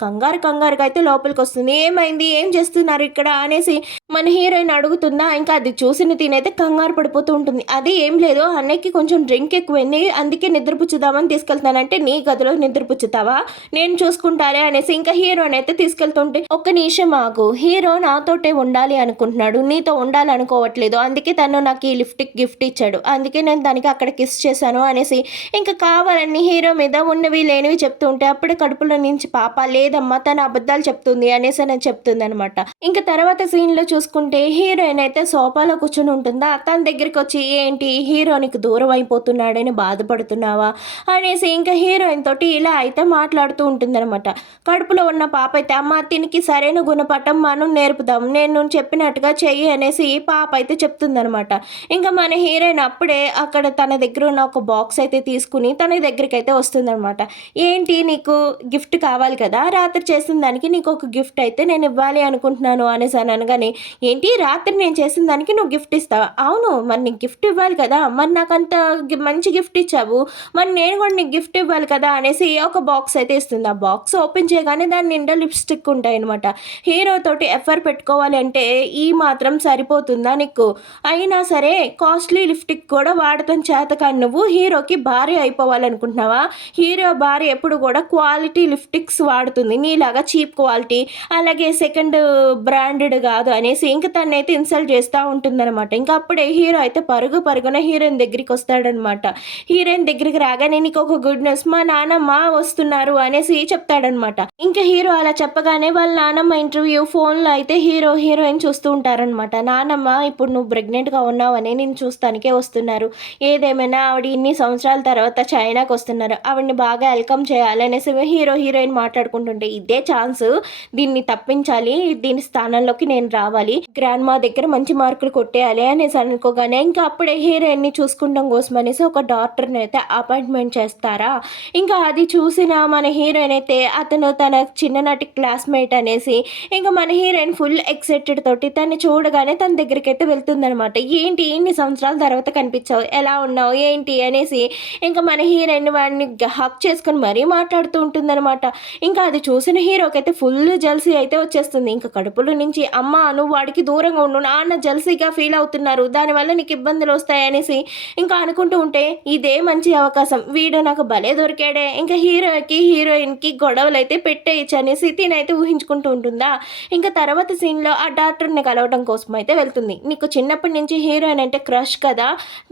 కంగారుగా అయితే లోపలికి వస్తుంది. ఏమైంది, ఏం చేస్తున్నారు ఇక్కడ అనేసి మన హీరోయిన్ అడుగుతుందా. ఇంకా అది చూసిన తినైతే కంగారు పడిపోతూ ఉంటుంది. అది ఏం లేదు, అన్నయ్యకి కొంచెం డ్రింక్ ఎక్కువైంది, అందుకే నిద్రపుచ్చుదామని తీసుకెళ్తానంటే నీ గదిలో నిద్రపుచ్చుతావా, నేను చూసుకుంటారే అనేసి ఇంకా హీరోని అయితే తీసుకెళ్తుంటే ఒక్క నిమిషం ఆగు, హీరో నాతోటే ఉండాలి అనుకుంటున్నాడు, నీతో ఉండాలనుకోవట్లేదు, అందుకే తను నాకు ఈ లిఫ్ట్ గిఫ్ట్ ఇచ్చాడు, అందుకే నేను దానికి అక్కడ కిస్ చేశాను అనేసి ఇంకా కావాలని హీరో మీద ఉన్నవి లేనివి చెప్తూ ఉంటే అప్పుడే కడుపులో నుంచి పాప లేదమ్మా తన అబద్ధాలు చెప్తుంది అనేసి నేను చెప్తుంది అనమాట. ఇంకా తర్వాత సీన్లో చూసుకుంటే హీరోయిన్ అయితే సోఫాలో కూర్చుని ఉంటుందా. తన దగ్గరికి వచ్చి ఏంటి హీరోనికి దూరం అయిపోతున్నాడని బాధపడుతున్నావా అనేసి ఇంకా హీరోయిన్ తోటి ఇలా అయితే మాట్లాడుతూ ఉంటుందన్నమాట. కడుపులో ఉన్న పాప అయితే అమ్మ తినికి సరైన గుణపాఠం మనం నేర్పుదాం, నేను చెప్పినట్టుగా చెయ్యి అనేసి పాప అయితే చెప్తుందనమాట. ఇంకా మన హీరోయిన్ అప్పుడే అక్కడ తన దగ్గర ఉన్న ఒక బాక్స్ అయితే తీసుకుని తన దగ్గరికి అయితే వస్తుందనమాట. ఏంటి నీకు గిఫ్ట్ కావాలి కదా, రాత్రి చేసిన దానికి నీకు ఒక గిఫ్ట్ అయితే నేను ఇవ్వాలి అనుకుంటున్నాను అనేసి అనగానే ఏంటి రాత్రి నేను చేసిన దానికి నువ్వు గిఫ్ట్ ఇస్తావా, అవును మరి నీకు గిఫ్ట్ ఇవ్వాలి కదా, మరి నాకు అంత మంచి గిఫ్ట్ ఇచ్చావు, మరి నేను కూడా నీకు గిఫ్ట్ ఇవ్వాలి కదా అనేసి ఒక బాక్స్ అయితే ఇస్తుంది. ఆ బాక్స్ ఓపెన్ చేయగానే దాని నిండా లిప్స్టిక్ ఉంటాయి అనమాట. హీరో తోటి ఎఫర్ పెట్టుకోవాలి అంటే ఈ మాత్రం సరిపోతుందా నీకు, అయినా సరే కాస్ట్లీ లిప్స్టిక్ కూడా వాడటం చేత కానీ నువ్వు హీరోకి భార్య అయిపోవాలనుకుంటున్నావా, హీరో భార్య ఎప్పుడు కూడా క్వాలిటీ లిప్స్టిక్స్ వాడుతుంది, నీలాగా చీప్ క్వాలిటీ అలాగే సెకండ్ బ్రాండెడ్ కాదు అనేసి ఇంకా తనైతే ఇన్సల్ట్ చేస్తూ ఉంటుందన్నమాట. ఇంకా అప్పుడే హీరో అయితే పరుగున హీరోయిన్ దగ్గరికి వస్తాడనమాట. హీరోయిన్ దగ్గరికి రాగానే నీకు ఒక గుడ్ న్యూస్, మా నాన్నమ్మ వస్తున్నారు అనేసి చెప్తాడనమాట. ఇంకా హీరో అలా చెప్పగానే వాళ్ళ నాన్నమ్మ ఇంటర్వ్యూ ఫోన్లో అయితే హీరోయిన్ చూస్తూ ఉంటారనమాట. నాన్నమ్మ ఇప్పుడు నువ్వు ప్రెగ్నెంట్గా ఉన్నావని నేను చూస్తానికే వస్తున్నారు, ఏదేమైనా ఆవిడ ఇన్ని సంవత్సరాల తర్వాత చైనాకి వస్తున్నారు, ఆవిడని బాగా వెల్కమ్ చేయాలనేసి హీరోయిన్ మాట్లాడుకుంటుంటే ఇదే ఛాన్స్, దీన్ని తప్పించాలి, దీని స్థానంలోకి నేను రావాలి, గ్రాండ్ మా దగ్గర మంచి మార్కులు కొట్టేయాలి అనేసి అనుకోగానే ఇంకా అప్పుడే హీరోయిన్ని చూసుకుంటాం కోసం అనేసి ఒక డాక్టర్ని అయితే అపాయింట్మెంట్ చేస్తారా. ఇంకా అది చూసిన మన హీరోయిన్ అయితే అతను తన చిన్ననాటి క్లాస్మేట్ అనేసి ఇంకా మన హీరోయిన్ ఫుల్ ఎక్సైటెడ్ తోటి తను చూడగానే తన దగ్గరికి అయితే వెళ్తుందనమాట. ఏంటి ఇన్ని సంవత్సరాల తర్వాత కనిపించావు, ఎలా ఉన్నావు ఏంటి అనేసి ఇంకా మన హీరోయిన్ వాడిని హక్ చేసుకుని మరీ మాట్లాడుతూ ఉంటుందన్నమాట. ఇంకా అది చూసిన హీరోకి అయితే ఫుల్ జల్సీ అయితే వచ్చేస్తుంది. ఇంకా కడుపులో నుంచి అమ్మ నువ్వు వాడికి దూరంగా ఉండు, నాన్న జల్సీగా ఫీల్ అవుతున్నారు, దానివల్ల నీకు ఇబ్బందులు వస్తాయనేసి ఇంకా అనుకుంటూ ఉంటే ఇదే మంచి అవకాశం, వీడు నాకు భలే దొరికాడే, ఇంకా హీరోయిన్కి గొడవలు అయితే పెట్టేయచ్చు అనేసి తినైతే ఊహించుకుంటూ ఉంటుందా. ఇంకా తర్వాత సీన్లో ఆ డాక్టర్ని కలవడం కోసం అయితే వెళ్తుంది. నీకు చిన్నప్పటి నుంచి హీరోయిన్ అంటే క్రష్ కదా,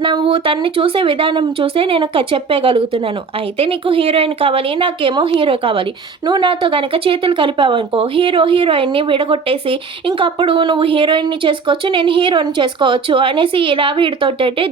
నువ్వు తన్ని చూసే విధానం చూసే నేను చెప్పగలుగుతున్నాను, అయితే నీకు హీరోయిన్ కావాలి, నాకేమో హీరో కావాలి, నువ్వు నాతో కనుక చేతులు కలిపావనుకో హీరోయిన్ని విడగొట్టేసి ఇంకప్పుడు నువ్వు హీరోయిన్ని చేసుకోవచ్చు, నేను హీరోని చేసుకోవచ్చు అనేసి ఇలా వీడితో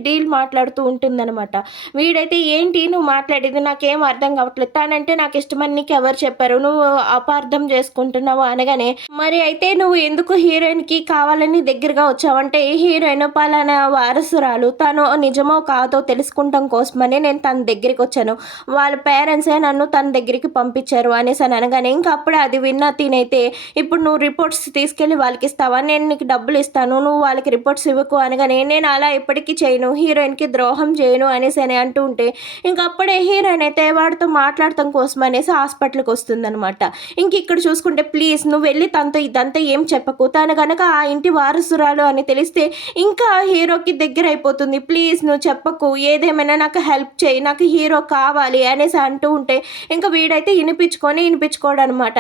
డీల్ మాట్లాడుతూ ఉంటుందన్నమాట. వీడైతే ఏంటి నువ్వు మాట్లాడేది నాకేం అర్థం కావట్లేదు, తనంటే నాకు ఇష్టమని నీకు ఎవరు చెప్పారు, నువ్వు అపార్థం చేసుకుంటున్నావు అనగానే మరి అయితే నువ్వు ఎందుకు హీరోయిన్కి కావాలని దగ్గరగా వచ్చావంటే హీరోయిన్ పలానా వారసురాలు, తను నిజమో కాదో తెలుసుకుంటాం కోసమని నేను తన దగ్గరికి వచ్చాను, వాళ్ళ పేరెంట్సే నన్ను తన దగ్గరికి పంపించారు అనేసి అని అనగానే ఇంకా అప్పుడే అది విన్న తినైతే ఇప్పుడు నువ్వు రిపోర్ట్స్ తీసుకెళ్ళి వాళ్ళకి ఇస్తావా, నేను నీకు డబ్బులు ఇస్తాను, నువ్వు వాళ్ళకి రిపోర్ట్స్ ఇవ్వకు అనగానే నేను అలా ఎప్పటికీ చేయను, హీరోయిన్కి ద్రోహం చేయను అనేసి అని అంటూ ఉంటే ఇంకప్పుడే హీరోయిన్ అయితే వాడితో మాట్లాడటం కోసం అనేసి హాస్పిటల్కి వస్తుందనమాట. ఇంక ఇక్కడ చూసుకుంటే ప్లీజ్ నువ్వు వెళ్ళి తనతో ఇదంతా ఏం చెప్పకు, తను కనుక ఆ ఇంటి వారసురాలు అని తెలిస్తే ఇంకా హీరోకి దగ్గర అయిపోతుంది, ప్లీజ్ నువ్వు చెప్పకు, ఏదేమైనా నాకు హెల్ప్ చేయి, నాకు హీరో కావాలి అనేసి అంటూ ఉంటే ఇంకా వీడైతే వినిపించుకోడు అనమాట.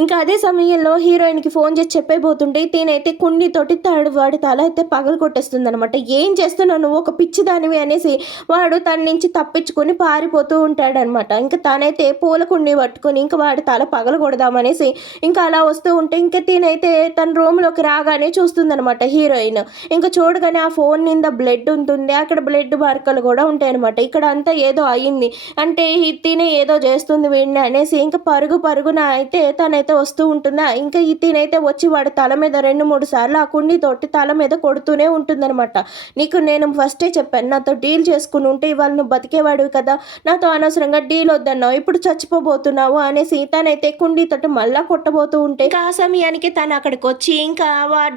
ఇంకా అదే సమయంలో హీరోయిన్కి ఫోన్ చేసి చెప్పైపోతుంటే తినైతే కుండితోటి వాడి తల అయితే పగలు కొట్టేస్తుంది అనమాట. ఏం చేస్తున్నావు నువ్వు ఒక పిచ్చిదానివి అనేసి వాడు తన నుంచి తప్పించుకొని పారిపోతూ ఉంటాడనమాట. ఇంకా తనైతే పూల కుండి పట్టుకొని ఇంకా వాడి తల పగలు కొడదామనేసి ఇంకా అలా వస్తూ ఉంటే ఇంకా తినైతే తన రూమ్లోకి రాగానే చూస్తుందనమాట హీరోయిన్. ఇంకా చూడగానే ఆ ఫోన్ నింద బ్లడ్ ఉంటుంది, అక్కడ బ్లడ్ మార్కలు కూడా ఉంటాయి అనమాట. ఇక్కడ అంతా ఏదో అయ్యింది అంటే తినే ఏదో చేస్తుంది వీడిని అనేసి ఇంకా పరుగున అయితే తనైతే వస్తూ ఉంటుందా. ఇంకా తినైతే వచ్చి వాడి తల మీద 2-3 సార్లు ఆ కుండితోటి తల మీద కొడుతూనే ఉంటుందన్నమాట. నీకు నేను ఫస్టే చెప్పాను, నాతో డీల్ చేసుకుని ఉంటే ఇవాళ నువ్వు బతికేవాడివి కదా, నాతో అనవసరంగా డీల్ వద్దన్నావు, ఇప్పుడు చచ్చిపోబోతున్నావు అనేసి తనైతే కుండితోటి మళ్ళా కొట్టబోతూ ఉంటే ఇంకా ఆ సమయానికి తను అక్కడికి వచ్చి ఇంకా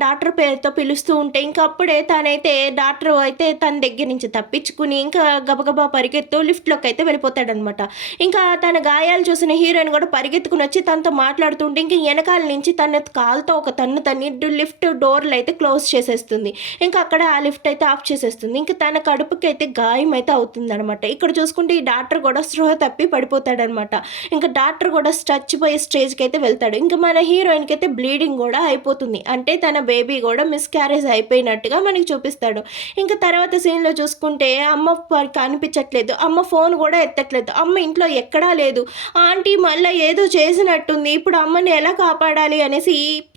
డాక్టర్ పేరుతో పిలుస్తూ ఉంటే ఇంకా అప్పుడే తనైతే డాక్టర్ అయితే తన దగ్గర నుంచి తప్పించుకుని ఇంకా గబగబా పరిగెత్తు లిఫ్ట్లోకి అయితే వెళ్ళిపోతాడనమాట. ఇంకా తన గాయాలు చూసిన హీరోయిన్ కూడా పరిగెత్తుకుని వచ్చి తనతో మాట్లాడుతుంటే ఇంకా వెనకాల నుంచి తన కాలుతో ఒక తన్ని లిఫ్ట్ డోర్లు అయితే క్లోజ్ చేసేస్తుంది. ఇంకా అక్కడ ఆ లిఫ్ట్ అయితే ఆఫ్ చేసేస్తుంది. ఇంకా తన కడుపుకి అయితే గాయం అయితే అవుతుంది అనమాట. ఇక్కడ చూసుకుంటే ఈ డాక్టర్ కూడా స్పృహ తప్పి పడిపోతాడనమాట. ఇంకా డాక్టర్ కూడా చచ్చిపోయే స్టేజ్కి అయితే వెళ్తాడు. ఇంకా మన హీరోయిన్కి అయితే బ్లీడింగ్ కూడా అయిపోతుంది, అంటే తన బేబీ కూడా మిస్క్యారేజ్ అయిపోయినట్టుగా మనకి చూపిస్తాడు. ఇంకా తర్వాత సీన్లో చూసుకుంటే అమ్మ కనిపించట్లేదు, అమ్మ ఫోన్ కూడా ఎత్తట్లేదు, అమ్మ ఇంట్లో ఎక్కడా లేదు, ఆంటీ మళ్ళీ ఏదో చేసినట్టుంది, ఇప్పుడు అమ్మని ఎలా కాపాడాలి అనేసి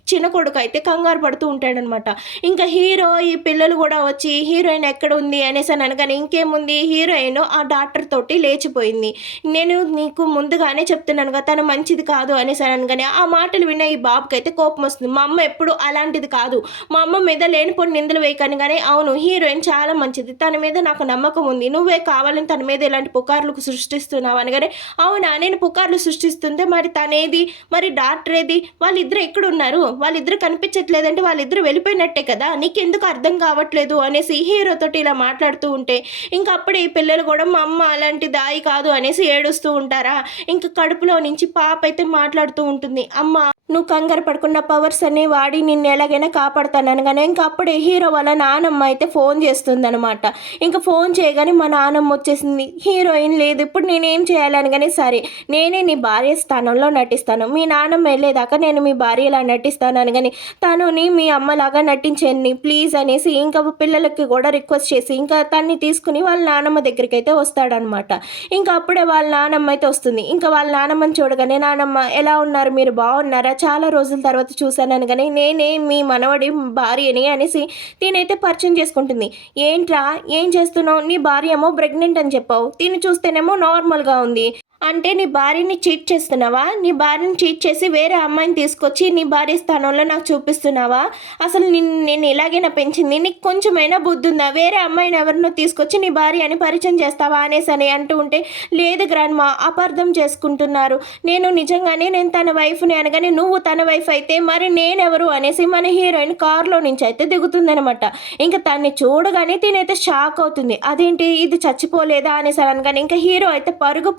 చిన్న కొడుకు అయితే కంగారు పడుతూ ఉంటాడనమాట. ఇంకా హీరో ఈ పిల్లలు కూడా వచ్చి హీరోయిన్ ఎక్కడ ఉంది అనేసి అని అనగానే ఇంకేముంది, హీరోయిన్ ఆ డాక్టర్ తోటి లేచిపోయింది, నేను నీకు ముందుగానే చెప్తున్నాను కదా తను మంచిది కాదు అనేసి అని అనగానే ఆ మాటలు విన్న ఈ బాబుకి అయితే కోపం వస్తుంది. మా అమ్మ ఎప్పుడు అలాంటిది కాదు, మా అమ్మ మీద లేనిపోని నిందలు వేయకనగానే అవును హీరోయిన్ చాలా మంచిది, తన మీద నాకు నమ్మకం ఉంది, నువ్వే కావాలని తన మీద ఇలాంటి పుకార్లు సృష్టిస్తున్నావు అనగానే అవునా నేను పుకార్లు సృష్టిస్తుంటే మరి తనేది, మరి డాక్టర్ ఏది, వాళ్ళిద్దరు ఎక్కడ ఉన్నారు, వాళ్ళిద్దరు కనిపించట్లేదంటే వాళ్ళిద్దరు వెళ్ళిపోయినట్టే కదా, నీకెందుకు అర్థం కావట్లేదు అనేసి హీరోతోటి ఇలా మాట్లాడుతూ ఉంటే ఇంకా అప్పుడే ఈ పిల్లలు కూడా మా అమ్మ అలాంటి దాయి కాదు అనేసి ఏడుస్తూ ఉంటారా. ఇంకా కడుపులో నుంచి పాప అయితే మాట్లాడుతూ ఉంటుంది, అమ్మ నువ్వు కంగారు పడుకున్న పవర్స్ అన్ని వాడి నిన్ను ఎలాగైనా కాపాడుతాను అనగానే ఇంకా అప్పుడే హీరో వాళ్ళ నానమ్మ అయితే ఫోన్ చేస్తుందనమాట. ఇంకా ఫోన్ చేయగానే మా నానమ్మ వచ్చేసింది, హీరోయిన్ లేదు, ఇప్పుడు నేనేం చేయాలని కానీ సరే నేనే నీ భార్య స్థానంలో నటిస్తాను, మీ నానమ్మ వెళ్ళేదాకా నేను మీ భార్యలా నటిస్తాను అనగాని తనుని మీ అమ్మలాగా నటించండి ప్లీజ్ అనేసి ఇంకా పిల్లలకి కూడా రిక్వెస్ట్ చేసి ఇంకా తన్ని తీసుకుని వాళ్ళ నానమ్మ దగ్గరికి అయితే వస్తాడనమాట. ఇంకా అప్పుడే వాళ్ళ నానమ్మ అయితే వస్తుంది. ఇంకా వాళ్ళ నానమ్మని చూడగానే నానమ్మ ఎలా ఉన్నారు, మీరు బాగున్నారా, చాలా రోజుల తర్వాత చూశాను అనగానే నేనే మీ మనవడి భార్యని అనేసి తినైతే పరిచయం చేసుకుంటుంది. ఏంట్రా ఏం చేస్తున్నావు, నీ భార్య ఏమో ప్రెగ్నెంట్ అని చెప్పావు, తిని చూస్తేనేమో నార్మల్గా ఉంది, అంటే నీ భార్యని చీట్ చేస్తున్నావా, నీ భార్యని చీట్ చేసి వేరే అమ్మాయిని తీసుకొచ్చి నీ భార్య స్థానంలో నాకు చూపిస్తున్నావా, అసలు నేను ఇలాగైనా పెంచింది, నీకు కొంచెమైనా బుద్ధి ఉందా, వేరే అమ్మాయిని ఎవరినో తీసుకొచ్చి నీ భార్య అని పరిచయం చేస్తావా అనేసి అని అంటూ ఉంటే లేదు గ్రాండ్మా అపార్థం చేసుకుంటున్నారు, నేను నిజంగానే నేను తన వైఫ్ని అనగానే నువ్వు తన వైఫ్ అయితే మరి నేనెవరు అనేసి మన హీరోయిన్ కారులో నుంచి అయితే దిగుతుందనమాట. ఇంకా తన్ని చూడగానే తినైతే షాక్ అవుతుంది, అదేంటి ఇది చచ్చిపోలేదా అనేసి అనగానే ఇంకా హీరో అయితే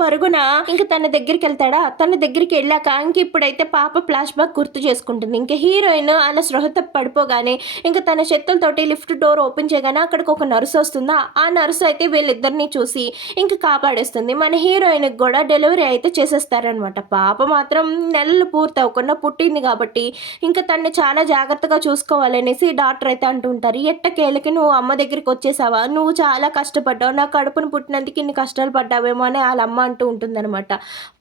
పరుగున ఇంక తన దగ్గరికి వెళ్తాడా, తన దగ్గరికి వెళ్ళాక ఇంక ఇప్పుడైతే పాప ఫ్లాష్ బ్యాక్ గుర్తు చేసుకుంటుంది. ఇంకా హీరోయిన్ అలా స్పృహత పడిపోగానే ఇంకా తన చేతులతోటి లిఫ్ట్ డోర్ ఓపెన్ చేయగానే అక్కడికి ఒక నర్సు వస్తుందా, ఆ నర్సు అయితే వీళ్ళిద్దరిని చూసి ఇంక కాపాడేస్తుంది. మన హీరోయిన్కి కూడా డెలివరీ అయితే చేసేస్తారనమాట. పాప మాత్రం నెలలు పూర్తి అవ్వకుండా పుట్టింది కాబట్టి ఇంకా తన్ని చాలా జాగ్రత్తగా చూసుకోవాలనేసి డాక్టర్ అయితే అంటుంటారు, ఎట్టకేళ్ళకి నువ్వు అమ్మ దగ్గరికి వచ్చేసావా, నువ్వు చాలా కష్టపడ్డావు, నా కడుపును పుట్టినందుకు ఇన్ని కష్టాలు పడ్డావేమో అని వాళ్ళ అమ్మ అంటూ ఉంటుంది అనమాట.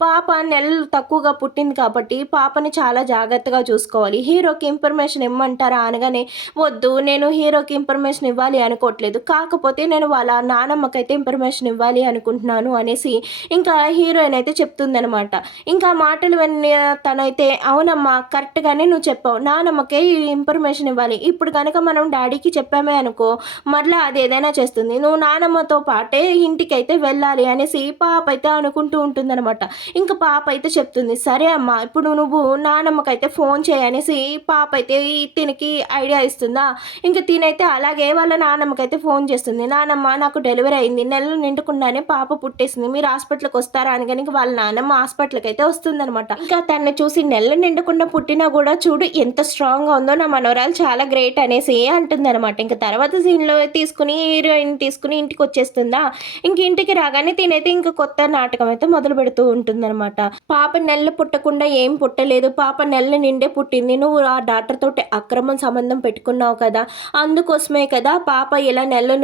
పాప నెలలు తక్కువగా పుట్టింది కాబట్టి పాపని చాలా జాగ్రత్తగా చూసుకోవాలి, హీరోకి ఇన్ఫర్మేషన్ ఇమ్మంటారా అనగానే వద్దు నేను హీరోకి ఇన్ఫర్మేషన్ ఇవ్వాలి అనుకోవట్లేదు, కాకపోతే నేను వాళ్ళ నానమ్మకైతే ఇన్ఫర్మేషన్ ఇవ్వాలి అనుకుంటున్నాను అనేసి ఇంకా హీరోయిన్ అయితే చెప్తుందనమాట. ఇంకా మాటలు విని తనైతే అవునమ్మా కరెక్ట్గానే నువ్వు చెప్పావు, నానమ్మకే ఈ ఇన్ఫర్మేషన్ ఇవ్వాలి, ఇప్పుడు కనుక మనం డాడీకి చెప్పామే అనుకో మరలా అది ఏదైనా చేస్తుంది, నువ్వు నానమ్మతో పాటే ఇంటికి అయితే వెళ్ళాలి అనేసి పాప అయితే అనుకుంటూ ఉంటుందన్నమాట. ఇంక పాప అయితే చెప్తుంది, సరే అమ్మ ఇప్పుడు నువ్వు నానమ్మకైతే ఫోన్ చేయనేసి పాప అయితే తినకి ఐడియా ఇస్తుందా. ఇంక తినైతే అలాగే వాళ్ళ నానమ్మకైతే ఫోన్ చేస్తుంది. నానమ్మ నాకు డెలివరీ అయింది, నెలలు నిండుకుండానే పాప పుట్టేసింది, మీరు హాస్పిటల్కి వస్తారా అనగానే వాళ్ళ నానమ్మ హాస్పిటల్కి అయితే వస్తుందనమాట. ఇంకా తనని చూసి నెలలు నిండకుండా పుట్టినా కూడా చూడు ఎంత స్ట్రాంగ్గా ఉందో, నా మనవరాలు చాలా గ్రేట్ అనేసి అంటుందన్నమాట. ఇంకా తర్వాత సీన్లో తీసుకుని హీరోయిన్ తీసుకుని ఇంటికి వచ్చేస్తుందా. ఇంక ఇంటికి రాగానే తినైతే ఇంక కొత్త నాటకం అయితే మొదలు పెడుతూ ఉంటుందన్నమాట. పాప నెలలు పుట్టకుండా ఏం పుట్టలేదు, పాప నెలలు నిండే పుట్టింది, నువ్వు ఆ డాక్టర్ తోటి అక్రమ సంబంధం పెట్టుకున్నావు కదా, అందుకోసమే కదా పాప ఇలా నెలలు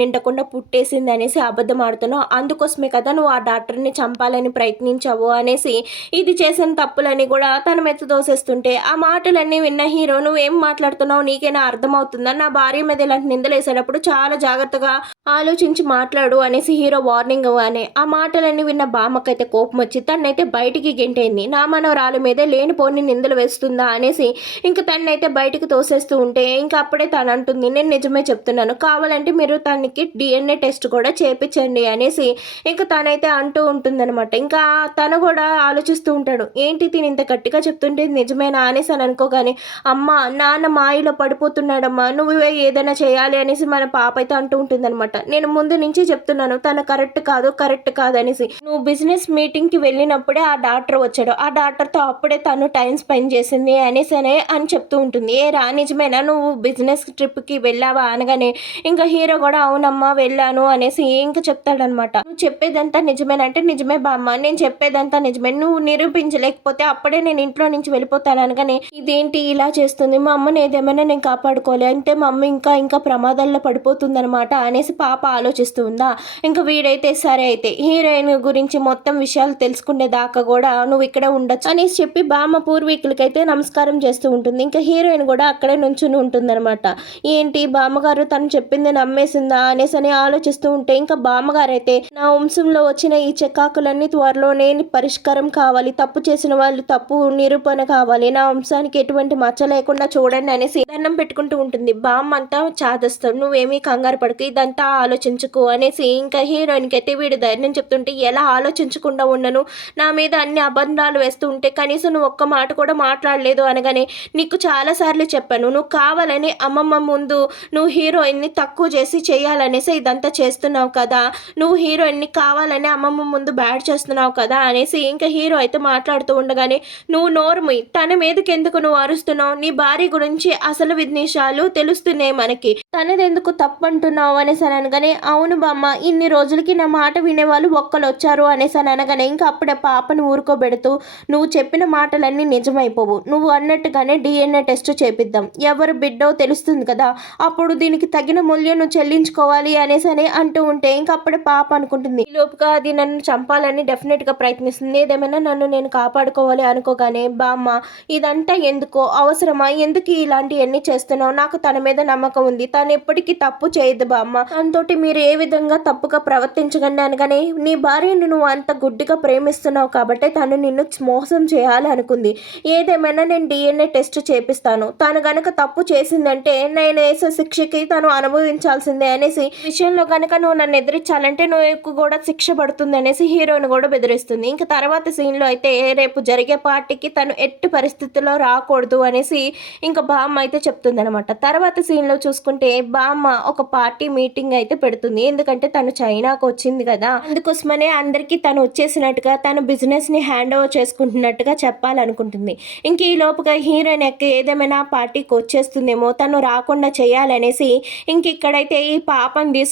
నిండకుండా పుట్టేసింది అనేసి అబద్ధం ఆడుతున్నావు, అందుకోసమే కదా నువ్వు ఆ డాక్టర్ని చంపాలని ప్రయత్నించావు అనేసి ఇది చేసిన తప్పులని కూడా తన మెత్త దోసేస్తుంటే ఆ మాటలన్నీ విన్న హీరో, నువ్వేం మాట్లాడుతున్నావు, నీకైనా అర్థమవుతుందా, నా భార్య మీద ఇలాంటి నిందలేసేటప్పుడు చాలా జాగ్రత్తగా ఆలోచించి మాట్లాడు అనేసి హీరో వార్నింగ్ అవ్వగానే ఆ మాటలన్నీ విన్న బామ్మకైతే కోపం వచ్చి తన్నైతే బయటికి గెంటైంది. నా మనవరాలు మీదే లేనిపోని నిందలు వేస్తుందా అనేసి ఇంక తన్నైతే బయటికి తోసేస్తూ ఉంటే ఇంకా అప్పుడే తను అంటుంది, నేను నిజమే చెప్తున్నాను, కావాలంటే మీరు తనకి DNA టెస్ట్ కూడా చేపించండి అనేసి ఇంకా తనైతే అంటూ ఉంటుందన్నమాట. ఇంకా తను కూడా ఆలోచిస్తూ ఉంటాడు, ఏంటి తిని ఇంత గట్టిగా చెప్తుంటే నిజమేనా అనేసి అని అనుకోగానే, అమ్మ నాన్న మాయలో పడిపోతున్నాడమ్మా, నువ్వే ఏదైనా చేయాలి అనేసి మన పాప అయితే అంటూ ఉంటుందన్నమాట. నేను ముందు నుంచి చెప్తున్నాను తను కరెక్ట్ కాదు అనేసి. నువ్వు బిజినెస్ మీటింగ్కి వెళ్ళినప్పుడే ఆ డాక్టర్ వచ్చాడు, ఆ డాక్టర్తో అప్పుడే తను టైం స్పెండ్ చేసింది అనేసి అని చెప్తూ ఉంటుంది. ఏ రా నిజమేనా నువ్వు బిజినెస్ ట్రిప్కి వెళ్ళావా అనగానే ఇంకా హీరో కూడా అవునమ్మా వెళ్ళాను అనేసి ఇంకా చెప్తాడనమాట. నువ్వు చెప్పేదంతా నిజమేనంటే నిజమే బామ్మ, నేను చెప్పేదంతా నిజమే, నువ్వు నిరూపించలేకపోతే అప్పుడే నేను ఇంట్లో నుంచి వెళ్ళిపోతాను అనగానే, ఇదేంటి ఇలా చేస్తుంది, మా అమ్మని ఏదేమైనా నేను కాపాడుకోవాలి అంటే మా అమ్మ ఇంకా ప్రమాదాల్లో పడిపోతుందనమాట అనేసి పాప ఆలోచిస్తూ ఉందా. ఇంకా వీడైతే సరే అయితే హీరోయిన్ గురించి మొత్తం విషయాలు తెలుసుకునే దాకా కూడా నువ్వు ఇక్కడ ఉండొచ్చు అనేసి చెప్పి బామ్మ పూర్వీకులకైతే నమస్కారం చేస్తూ ఉంటుంది. ఇంకా హీరోయిన్ కూడా అక్కడే నుంచుని ఉంటుందన్నమాట. ఏంటి బామ్మగారు తను చెప్పింది నమ్మేసిందా అనేసి అని ఆలోచిస్తూ ఉంటే ఇంకా బామ్మగారు అయితే, నా వంశంలో వచ్చిన ఈ చెక్కాకులన్నీ త్వరలోనే పరిష్కారం కావాలి, తప్పు చేసిన వాళ్ళు తప్పు నిరూపణ కావాలి, నా వంశానికి ఎటువంటి మచ్చ లేకుండా చూడండి అనేసి దండం పెట్టుకుంటూ ఉంటుంది. బామ్మ అంతా చాదస్తాడు, నువ్వేమీ కంగారు పడుకు, ఇదంతా ఆలోచించుకో అనేసి ఇంకా హీరోయిన్కి అయితే వీడు ధైర్యం చెప్తుంటే, ఎలా ఆలోచించకుండా ఉండను, నా మీద అన్ని అబద్ధాలు వేస్తూ ఉంటే కనీసం నువ్వు ఒక్క మాట కూడా మాట్లాడలేదు అనగానే, నీకు చాలాసార్లు చెప్పాను నువ్వు కావాలని అమ్మమ్మ ముందు నువ్వు హీరోయిన్ని తక్కువ చేసి చేయాలనేసి ఇదంతా చేస్తున్నావు కదా, నువ్వు హీరోయిన్ని కావాలని అమ్మమ్మ ముందు బ్యాడ్ చేస్తున్నావు కదా అనేసి ఇంకా హీరో అయితే మాట్లాడుతూ ఉండగానే, నువ్వు నోరుమి, తన మీదకి ఎందుకు నువ్వు అరుస్తున్నావు, నీ భార్య గురించి అసలు విషయాలు తెలుస్తున్నాయి మనకి, తనది ఎందుకు తప్పు అంటున్నావు అనేసి అనగానే, అవును బామ్మ ఇన్ని రోజులకి నా మాట వినేవాళ్ళు ఒక్కరు వచ్చారు అనేసి అనగానే ఇంకా అప్పుడే పాపను ఊరుకోబెడుతూ, నువ్వు చెప్పిన మాటలన్నీ నిజమైపోవు, నువ్వు అన్నట్టుగానే DNA టెస్ట్ చేపిద్దాం, ఎవరు బిడ్డో తెలుస్తుంది కదా, అప్పుడు దీనికి తగిన మూల్యం నువ్వు చెల్లించుకోవాలి అనేసి అని అంటూ ఉంటే ఇంకా అప్పుడే పాప అనుకుంటుంది, ఈ లోపుగా అది నన్ను చంపాలని డెఫినెట్గా ప్రయత్నిస్తుంది, ఏదేమైనా నన్ను నేను కాపాడుకోవాలి అనుకోగానే, బామ్మ ఇదంతా ఎందుకో అవసరమా, ఎందుకు ఇలాంటివన్నీ చేస్తున్నావు, నాకు తన మీద నమ్మకం ఉంది, తను ఎప్పటికీ తప్పు చేయదు బామ్మ, తనతోటి మీరు ఏ విధంగా తప్పుగా ప్రవర్తించకండి అనగానే, నీ భార్యను నువ్వు అంత గుడ్డిగా ప్రేమిస్తున్నావు కాబట్టి తను నిన్ను మోసం చేయాలి అనుకుంది, ఏదేమైనా నేను DNA టెస్ట్ చేపిస్తాను, తను గనక తప్పు చేసిందంటే నేను వేసే శిక్షకి తను అనుభవించాల్సిందే అనేసి, విషయంలో గనక నువ్వు నన్ను ఎదిరించాలంటే నువ్వు కూడా శిక్ష పడుతుంది అనేసి హీరోయిన్ కూడా బెదిరిస్తుంది. ఇంకా తర్వాత సీన్లో అయితే రేపు జరిగే పార్టీకి తను ఎట్టి పరిస్థితుల్లో రాకూడదు అనేసి ఇంకా బామ్మ అయితే చెప్తుంది అనమాట. తర్వాత సీన్లో చూసుకుంటే బామ్మ ఒక పార్టీ మీటింగ్ అయితే పెడుతుంది, ఎందుకంటే తను చైనాకు వచ్చింది కదా, అందుకోసమనే అందరికీ తను వచ్చేసినట్టుగా తన బిజినెస్ని హ్యాండ్ ఓవర్ చేసుకుంటున్నట్టుగా చెప్పాలనుకుంటుంది. ఇంక ఈ లోపుగా హీరోయిన్ ఏదేమైనా పార్టీకి వచ్చేస్తుందేమో, తను రాకుండా చేయాలనేసి ఇంక ఇక్కడైతే ఈ పాపని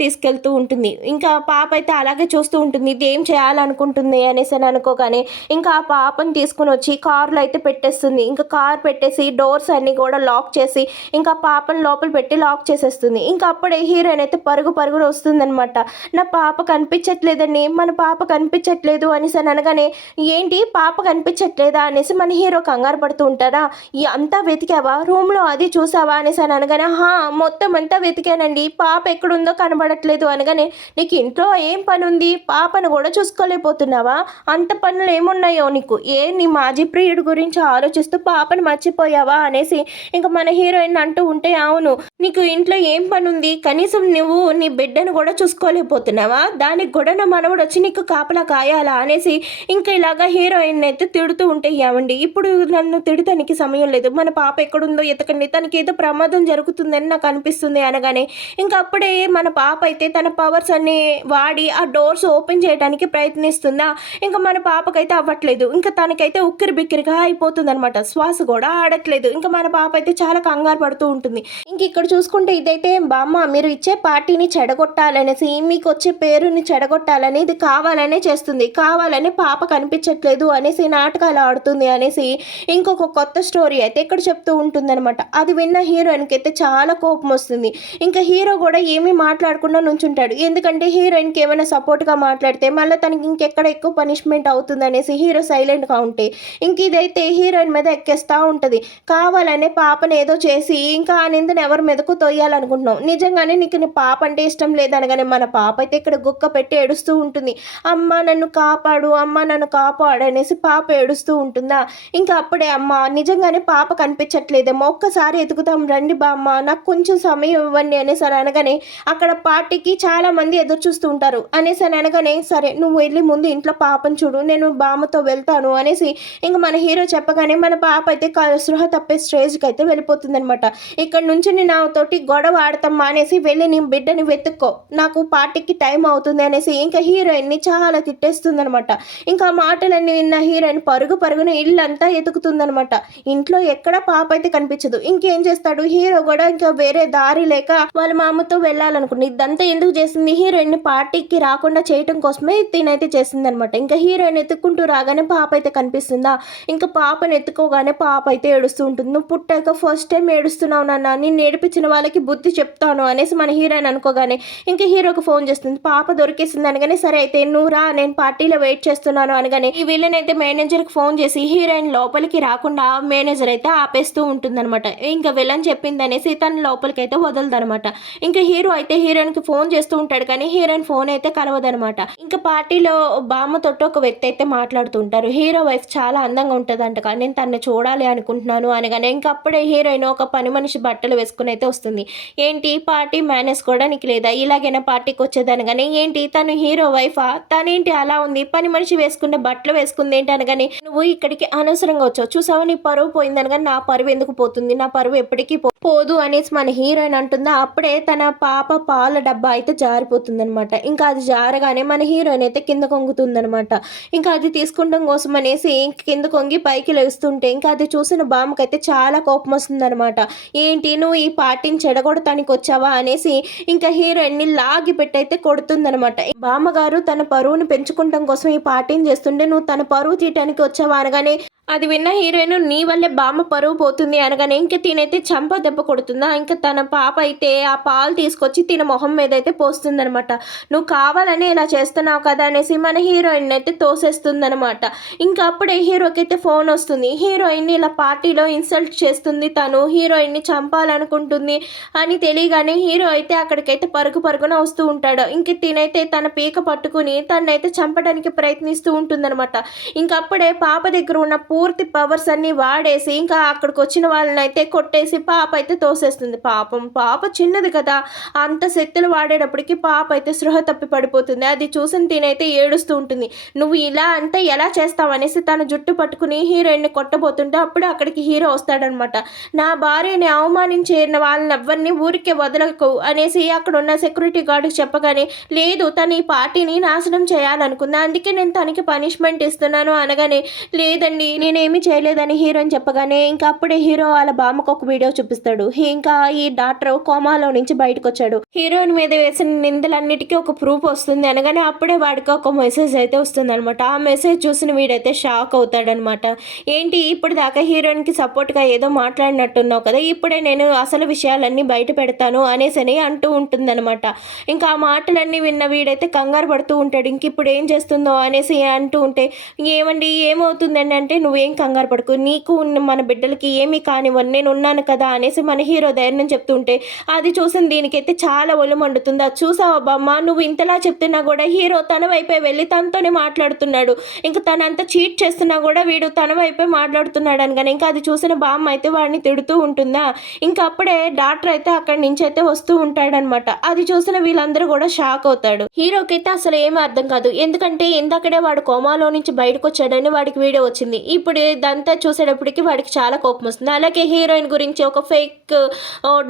తీసుకెళ్తూ ఉంటుంది. ఇంకా పాప అయితే అలాగే చూస్తూ ఉంటుంది, ఇది ఏం చేయాలనుకుంటుంది అనేసి అని అనుకోగానే ఇంకా ఆ పాపని తీసుకుని వచ్చి కారులో అయితే పెట్టేస్తుంది. ఇంకా కార్ పెట్టేసి డోర్స్ అన్ని కూడా లాక్ చేసి ఇంకా పాపని లోపల పెట్టి లాక్ చేసేస్తుంది. ఇంకా అప్పుడే హీరోయిన్ అయితే పరుగున వస్తుందనమాట. నా పాప కనిపించట్లేదండి, మన పాప కనిపించట్లేదు అనేసి అని అనగానే, ఏంటి పాప కనిపించట్లేదా అనేసి మన హీరో కంగారు పడుతూ ఉంటారా, అంతా వెతికావా, రూమ్లో అది చూసావా అనేసి అని అనగానే, మొత్తం అంతా వెతికానండి, పాప ఎక్కడుందో కనబడట్లేదు అనగానే, నీకు ఇంట్లో ఏం పని ఉంది, పాపను కూడా చూసుకోలేకపోతున్నావా, అంత పనులు ఏమున్నాయో నీకు, నీ మాజీ ప్రియుడి గురించి ఆలోచిస్తూ పాపను మర్చిపోయావా అనేసి ఇంకా మన హీరోయిన్ అంటూ ఉంటే, అవును నీకు ఇంట్లో ఏం పని ఉంది, కనీసం నువ్వు నీ బిడ్డను కూడా చూసుకోలేకపోతున్నావా, దానికి కూడా నా మనవడు వచ్చి నీకు కాపలా కాయాలా అనేసి ఇంకా ఇలాగా హీరోయిన్ అయితే తిడుతూ ఉంటే, ఏమండి ఇప్పుడు నన్ను తిడటానికి సమయం లేదు, మన పాప ఎక్కడుందో ఎతకండి, తనకి ఏదో ప్రమాదం జరుగుతుందని నాకు అనిపిస్తుంది అనగానే ఇంకా అప్పుడే మన పాప అయితే తన పవర్స్ అన్ని వాడి ఆ డోర్స్ ఓపెన్ చేయడానికి ప్రయత్నిస్తుందా, ఇంకా మన పాపకైతే అవ్వట్లేదు, ఇంకా తనకైతే ఉక్కిరి బిక్కిరిగా అయిపోతుంది అనమాట, శ్వాస కూడా ఆడట్లేదు, ఇంకా మన పాప అయితే చాలా కంగారు పడుతూ ఉంటుంది. ఇంక ఇక్కడ చూసుకుంటే ఇదైతే బామ్మ మీరు ఇచ్చే పార్టీని చెడగొట్టాలనేసి, మీకు వచ్చే పేరుని చెడగొట్టాలని ఇది కావాలనే చేస్తుంది, కావాలని పాప కనిపించట్లేదు అనేసి నాటకాలు ఆడుతుంది అనేసి ఇంకొక కొత్త స్టోరీ అయితే ఇక్కడ చెప్తూ ఉంటుందన్నమాట. అది విన్న హీరోయిన్కి అయితే చాలా కోపం వస్తుంది. ఇంకా హీరో కూడా ఏమీ మాట్లాడకుండా నుంచుంటాడు, ఎందుకంటే హీరోయిన్కి ఏమైనా సపోర్ట్గా మాట్లాడితే మళ్ళీ తనకి ఇంకెక్కడ ఎక్కువ పనిష్మెంట్ అవుతుంది అనేసి హీరో సైలెంట్గా ఉంటే ఇంక ఇదైతే హీరోయిన్ మీద ఎక్కేస్తూ ఉంటుంది. కావాలనే పాపను ఏదో చేసి ఇంకా ఆ నిందను ఎవరి మీదకు తొయ్యాలనుకుంటున్నావు, నిజంగానే నీకు నీ పాప అంటే ఇష్టం లేదనగానే మన పాప అయితే ఇక్కడ గుక్క పెట్టి ఏడుస్తూ ఉంటుంది. అమ్మ నన్ను కాపాడు, అమ్మ నన్ను కాపాడు అనేసి పాప ఏడుస్తూ ఉంటుందా. ఇంకా అప్పుడే అమ్మ నిజంగానే పాప కనిపించట్లేదేమో, ఒక్కసారి ఎతుకుతాం రండి బామ్మ, నాకు కొంచెం సమయం ఇవ్వండి అనేసి అనగానే అక్కడ పార్టీకి చాలా మంది ఎదురు చూస్తూ ఉంటారు అనేసి అనగానే సరే నువ్వు వెళ్ళి ముందు ఇంట్లో పాపను చూడు, నేను బామ్మతో వెళ్తాను అనేసి ఇంకా మన హీరో చెప్పగానే మన పాప అయితే సృహ తప్పే స్టేజ్కి అయితే వెళ్ళిపోతుంది అనమాట. ఇక్కడ నుంచి నేను నాతోటి గొడవ ఆడతాం మానేసి వెళ్ళి నీ బిడ్డని వెతుక్కో, నాకు పార్టీకి టైం అవుతుంది అనేసి ఇంకా హీరోయిన్ని చాలా తిట్టేస్తుంది అనమాట. ఇంకా మాటలన్నీ విన్న హీరోయిన్ పరుగున ఇల్లంతా ఎతుకుతుందనమాట. ఇంట్లో ఎక్కడ పాప అయితే కనిపించదు. ఇంకేం చేస్తాడు హీరో కూడా, ఇంకా వేరే దారి లేక వాళ్ళ మామతో వెళ్ళాలనుకుంది. ఇదంతా ఎందుకు చేసింది, హీరోయిన్ పార్టీకి రాకుండా చేయటం కోసమే తినైతే చేసింది అనమాట. ఇంకా హీరోయిన్ ఎత్తుక్కుంటూ రాగానే పాప అయితే కనిపిస్తుందా, ఇంకా పాపను ఎత్తుకోగానే పాప అయితే ఏడుస్తూ ఉంటుంది. నువ్వు పుట్టాక ఫస్ట్ టైం ఏడుస్తున్నావు నాన్న, నేను ఏడిపించిన వాళ్ళకి బుద్ధి చెప్తాను అనేసి మన హీరోయిన్ అనుకోగానే ఇంకా హీరోకి ఫోన్ చేస్తుంది. పాప దొరికేసింది అనగానే సరే అయితే నువ్వు రా, నేను పార్టీలో వెయిట్ చేస్తున్నాను అనగానే ఈ విలన్ అయితే మేనేజర్కి ఫోన్ చేసి హీరోయిన్ లోపలికి రాకుండా మేనేజర్ అయితే ఆపేస్తూ ఉంటుందన్నమాట. ఇంకా విలన్ చెప్పింది అనేసి తన లోపలికి అయితే వదలదనమాట. ఇంకా హీరో అయితే హీరోయిన్కి ఫోన్ చేస్తూ ఉంటాడు కానీ హీరోయిన్ ఫోన్ అయితే కలవదనమాట. ఇంకా పార్టీలో బామ్మతోటి ఒక వ్యక్తి అయితే మాట్లాడుతూ ఉంటారు. హీరో వైఫ్ చాలా అందంగా ఉంటుందంట కానీ నేను తనని చూడాలి అనుకుంటున్నాను అనగానే ఇంకా అప్పుడే హీరోయిన్ ఒక పని మనిషి బట్టలు వేసుకుని అయితే వస్తుంది. ఏంటి పార్టీ మేనేజ్ కూడా నీకు లేదా, ఇలాగైనా పార్టీకి వచ్చేది అనగానే ఏంటి తను హీరో వైఫా, తనేంటి అలా ఉంది, పని మనిషి వేసుకున్న బట్టలు వేసుకుంది ఏంటి అనగానే నువ్వు ఇక్కడికి అనవసరంగా వచ్చావు, చూసావా నీ పరువు పోయింది అనగానే నా పరువు ఎందుకు పోతుంది, నా పరువు ఎప్పటికీ పోదు అనేసి మన హీరోయిన్ అంటుందా. అప్పుడే తన పాప పాల డబ్బా అయితే జారిపోతుంది అనమాట. ఇంకా అది జారగానే మన హీరోయిన్ అయితే కింద కొంగుతుందనమాట. ఇంకా అది తీసుకుంటాం కోసం అనేసి కింద కొంగి పైకి లేస్తుంటే ఇంకా అది చూసిన బామ్మకైతే చాలా కోపం వస్తుందనమాట. ఏంటి నువ్వు ఈ పార్టీని చెడగొడటానికి వచ్చావా అనేసి ఇంకా హీరోయిన్ని లాగి పెట్టయితే కొడుతుందనమాట. బామ్మగారు తన పరువును పెంచుకుంటాం కోసం ఈ పార్టీని చేస్తుంటే నువ్వు తన పరువు తీయటానికి వచ్చావా అనగానే అది విన్న హీరోయిన్ నీ వల్లే బామ్మ పరువు పోతుంది అనగానే ఇంక తినైతే చంప దెబ్బ కొడుతుందా. ఇంకా తన పాప అయితే ఆ పాలు తీసుకొచ్చి తిన మొహం మీద అయితే పోస్తుందనమాట. నువ్వు కావాలని ఇలా చేస్తున్నావు కదా అనేసి మన హీరోయిన్ అయితే తోసేస్తుందనమాట. ఇంకా అప్పుడే హీరోకి అయితే ఫోన్ వస్తుంది. హీరోయిన్ని ఇలా పార్టీలో ఇన్సల్ట్ చేస్తుంది, తను హీరోయిన్ని చంపాలనుకుంటుంది అని తెలియగానే హీరో అయితే అక్కడికైతే పరుగున వస్తూ ఉంటాడు. ఇంక తినైతే తన పీక పట్టుకుని తనైతే చంపడానికి ప్రయత్నిస్తూ ఉంటుందన్నమాట. ఇంకప్పుడే పాప దగ్గర ఉన్న పూర్తి పవర్స్ అన్ని వాడేసి ఇంకా అక్కడికి వచ్చిన వాళ్ళని అయితే కొట్టేసి పాప అయితే తోసేస్తుంది. పాపం పాప చిన్నది కదా, అంత శక్తులు వాడేటప్పటికి పాప అయితే సృహ తప్పి పడిపోతుంది. అది చూసిన తినైతే ఏడుస్తూ ఉంటుంది. నువ్వు ఇలా అంటే ఎలా చేస్తావు అనేసి తన జుట్టు పట్టుకుని హీరోయిన్ని కొట్టబోతుంటే అప్పుడు అక్కడికి హీరో వస్తాడనమాట. నా భార్యని అవమానించిన వాళ్ళని ఎవరిని ఊరికే వదలకు అనేసి అక్కడ ఉన్న సెక్యూరిటీ గార్డుకి చెప్పగానే లేదు తను ఈ పార్టీని నాశనం చేయాలనుకుంది, అందుకే నేను తనకి పనిష్మెంట్ ఇస్తున్నాను అనగానే లేదండి నేనేమి చేయలేదని హీరోయిన్ చెప్పగానే ఇంకా అప్పుడే హీరో వాళ్ళ బామ్మకు ఒక వీడియో చూపిస్తాడు. ఇంకా ఈ డాక్టర్ కోమాలో నుంచి బయటకు వచ్చాడు, హీరోయిన్ మీద వేసిన నిందలన్నిటికీ ఒక ప్రూఫ్ వస్తుంది అనగానే అప్పుడే వాడికి ఒక మెసేజ్ అయితే వస్తుంది అనమాట. ఆ మెసేజ్ చూసిన వీడైతే షాక్ అవుతాడనమాట. ఏంటి ఇప్పుడు దాకా హీరోయిన్కి సపోర్ట్గా ఏదో మాట్లాడినట్టున్నావు కదా, ఇప్పుడే నేను అసలు విషయాలన్నీ బయట పెడతాను అనేసి అంటూ ఉంటుందన్నమాట. ఇంకా ఆ మాటలన్నీ విన్న వీడైతే కంగారు పడుతూ ఉంటాడు. ఇంక ఇప్పుడు ఏం చేస్తుందో అనేసి అంటూ ఉంటే ఏమండి ఏమవుతుందండి అంటే నువ్వు నువ్వేం కంగారు పడకు, నీకు మన బిడ్డలకి ఏమీ కానివ్వను, నేను ఉన్నాను కదా అనేసి మన హీరో ధైర్యం చెప్తుంటే అది చూసిన దీనికైతే చాలా ఒళ్ళు మండుతుంది. అది చూసావా బామ్మ, నువ్వు ఇంతలా చెప్తున్నా కూడా హీరో తన వైపే వెళ్ళి తనతోనే మాట్లాడుతున్నాడు, ఇంకా తనంతా చీట్ చేస్తున్నా కూడా వీడు తన వైపే మాట్లాడుతున్నాడు అనగానే ఇంకా అది చూసిన బామ్మ అయితే వాడిని తిడుతూ ఉంటుందా. ఇంకా అప్పుడే డాక్టర్ అయితే అక్కడి నుంచి అయితే వస్తూ ఉంటాడనమాట. అది చూసిన వీళ్ళందరూ కూడా షాక్ అవుతాడు. హీరోకి అయితే అసలు ఏమీ అర్థం కాదు, ఎందుకంటే ఇందాకడే వాడు కోమాలో నుంచి బయటకు వచ్చాడని వాడికి వీడియో వచ్చింది. ఇప్పుడు ఇదంతా చూసేటప్పటికి వాడికి చాలా కోపం వస్తుంది. అలాగే హీరోయిన్ గురించి ఒక ఫేక్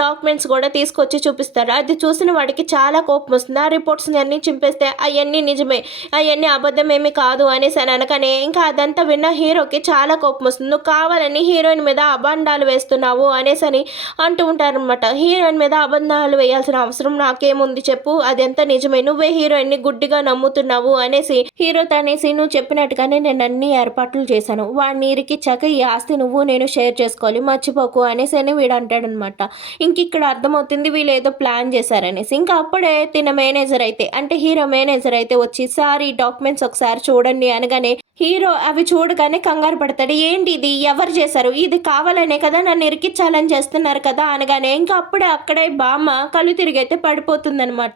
డాక్యుమెంట్స్ కూడా తీసుకొచ్చి చూపిస్తారు. అది చూసిన వాడికి చాలా కోపం వస్తుంది. ఆ రిపోర్ట్స్ అన్ని చింపేస్తే అవన్నీ నిజమే, అవన్నీ అబద్ధమేమీ కాదు అనేసి అని అనగానే ఇంకా అదంతా విన్న హీరోకి చాలా కోపం వస్తుంది. నువ్వు కావాలని హీరోయిన్ మీద అబండాలు వేస్తున్నావు అనేసి అని అంటూ ఉంటారనమాట. హీరోయిన్ మీద అబంధాలు వేయాల్సిన అవసరం నాకేముంది చెప్పు, అదంతా నిజమే, నువ్వే హీరోయిన్ ని గుడ్డిగా నమ్ముతున్నావు అనేసి హీరోతో అనేసి నువ్వు చెప్పినట్టుగానే నేను అన్ని ఏర్పాట్లు చేశాను, వాడిని ఇరికిచ్చాక ఈ ఆస్తి నువ్వు నేను షేర్ చేసుకోవాలి, మర్చిపోకు అనేసి అని వీడు అంటాడనమాట. ఇంక ఇక్కడ అర్థమవుతుంది వీళ్ళు ఏదో ప్లాన్ చేశారనేసి. ఇంకా అప్పుడే తిన మేనేజర్ అయితే అంటే హీరో మేనేజర్ అయితే వచ్చి సార్ ఈ డాక్యుమెంట్స్ ఒకసారి చూడండి అనగానే హీరో అవి చూడగానే కంగారు పడతాడు. ఏంటి ఇది, ఎవరు చేశారు, ఇది కావాలనే కదా నన్ను ఇరికిచ్చాలని చేస్తున్నారు కదా అనగానే ఇంకా అప్పుడే అక్కడే బామ్మ కళ్ళు తిరిగి అయితే పడిపోతుందనమాట.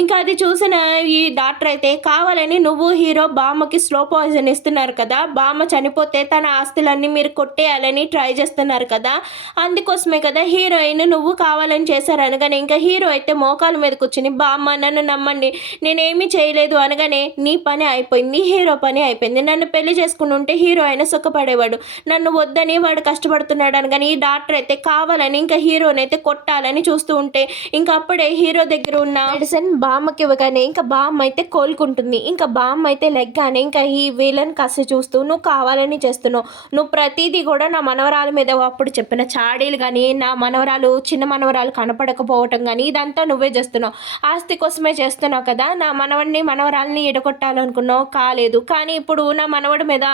ఇంకా అది చూసిన ఈ డాక్టర్ అయితే కావాలని నువ్వు హీరో బామ్మకి స్లో పాయిజన్ ఇస్తున్నారు కదా, బామ్మ చనిపోతే తన ఆస్తులన్నీ మీరు కొట్టేయాలని ట్రై చేస్తున్నారు కదా, అందుకోసమే కదా హీరోయిన్ నువ్వు కావాలని చేశారు అనగానే ఇంకా హీరో అయితే మోకాల మీద కూర్చుని బామ్మ నన్ను నమ్మండి, నేనేమీ చేయలేదు అనగానే నీ పని అయిపోయింది, హీరో పని అయిపోయింది, నన్ను పెళ్లి చేసుకుని ఉంటే హీరో అయినా సుఖపడేవాడు, నన్ను వద్దని వాడు కష్టపడుతున్నాడు అనగానే ఈ డాక్టర్ అయితే కావాలని ఇంకా హీరోని అయితే కొట్టాలని చూస్తూ ఉంటే ఇంకా అప్పుడే హీరో దగ్గర ఉన్న మెడిసిన్ బామ్మకి ఇవ్వగానే ఇంకా బామ్మ అయితే కోలుకుంటుంది. ఇంకా బామ్మ అయితే లెగ్గానే ఇంకా ఈ విలన్ కసి చూస్తూ నువ్వు కావాలని చేస్తున్నావు, నువ్వు ప్రతిదీ కూడా నా మనవరాల మీద అప్పుడు చెప్పిన చాడీలు కానీ నా మనవరాలు చిన్న మనవరాలు కనపడకపోవటం కానీ ఇదంతా నువ్వే చేస్తున్నావు, ఆస్తి కోసమే చేస్తున్నావు కదా, నా మనవడిని మనవరాలని ఎడగొట్టాలనుకున్నావు కాలేదు, కానీ ఇప్పుడు నా మనవడి మీద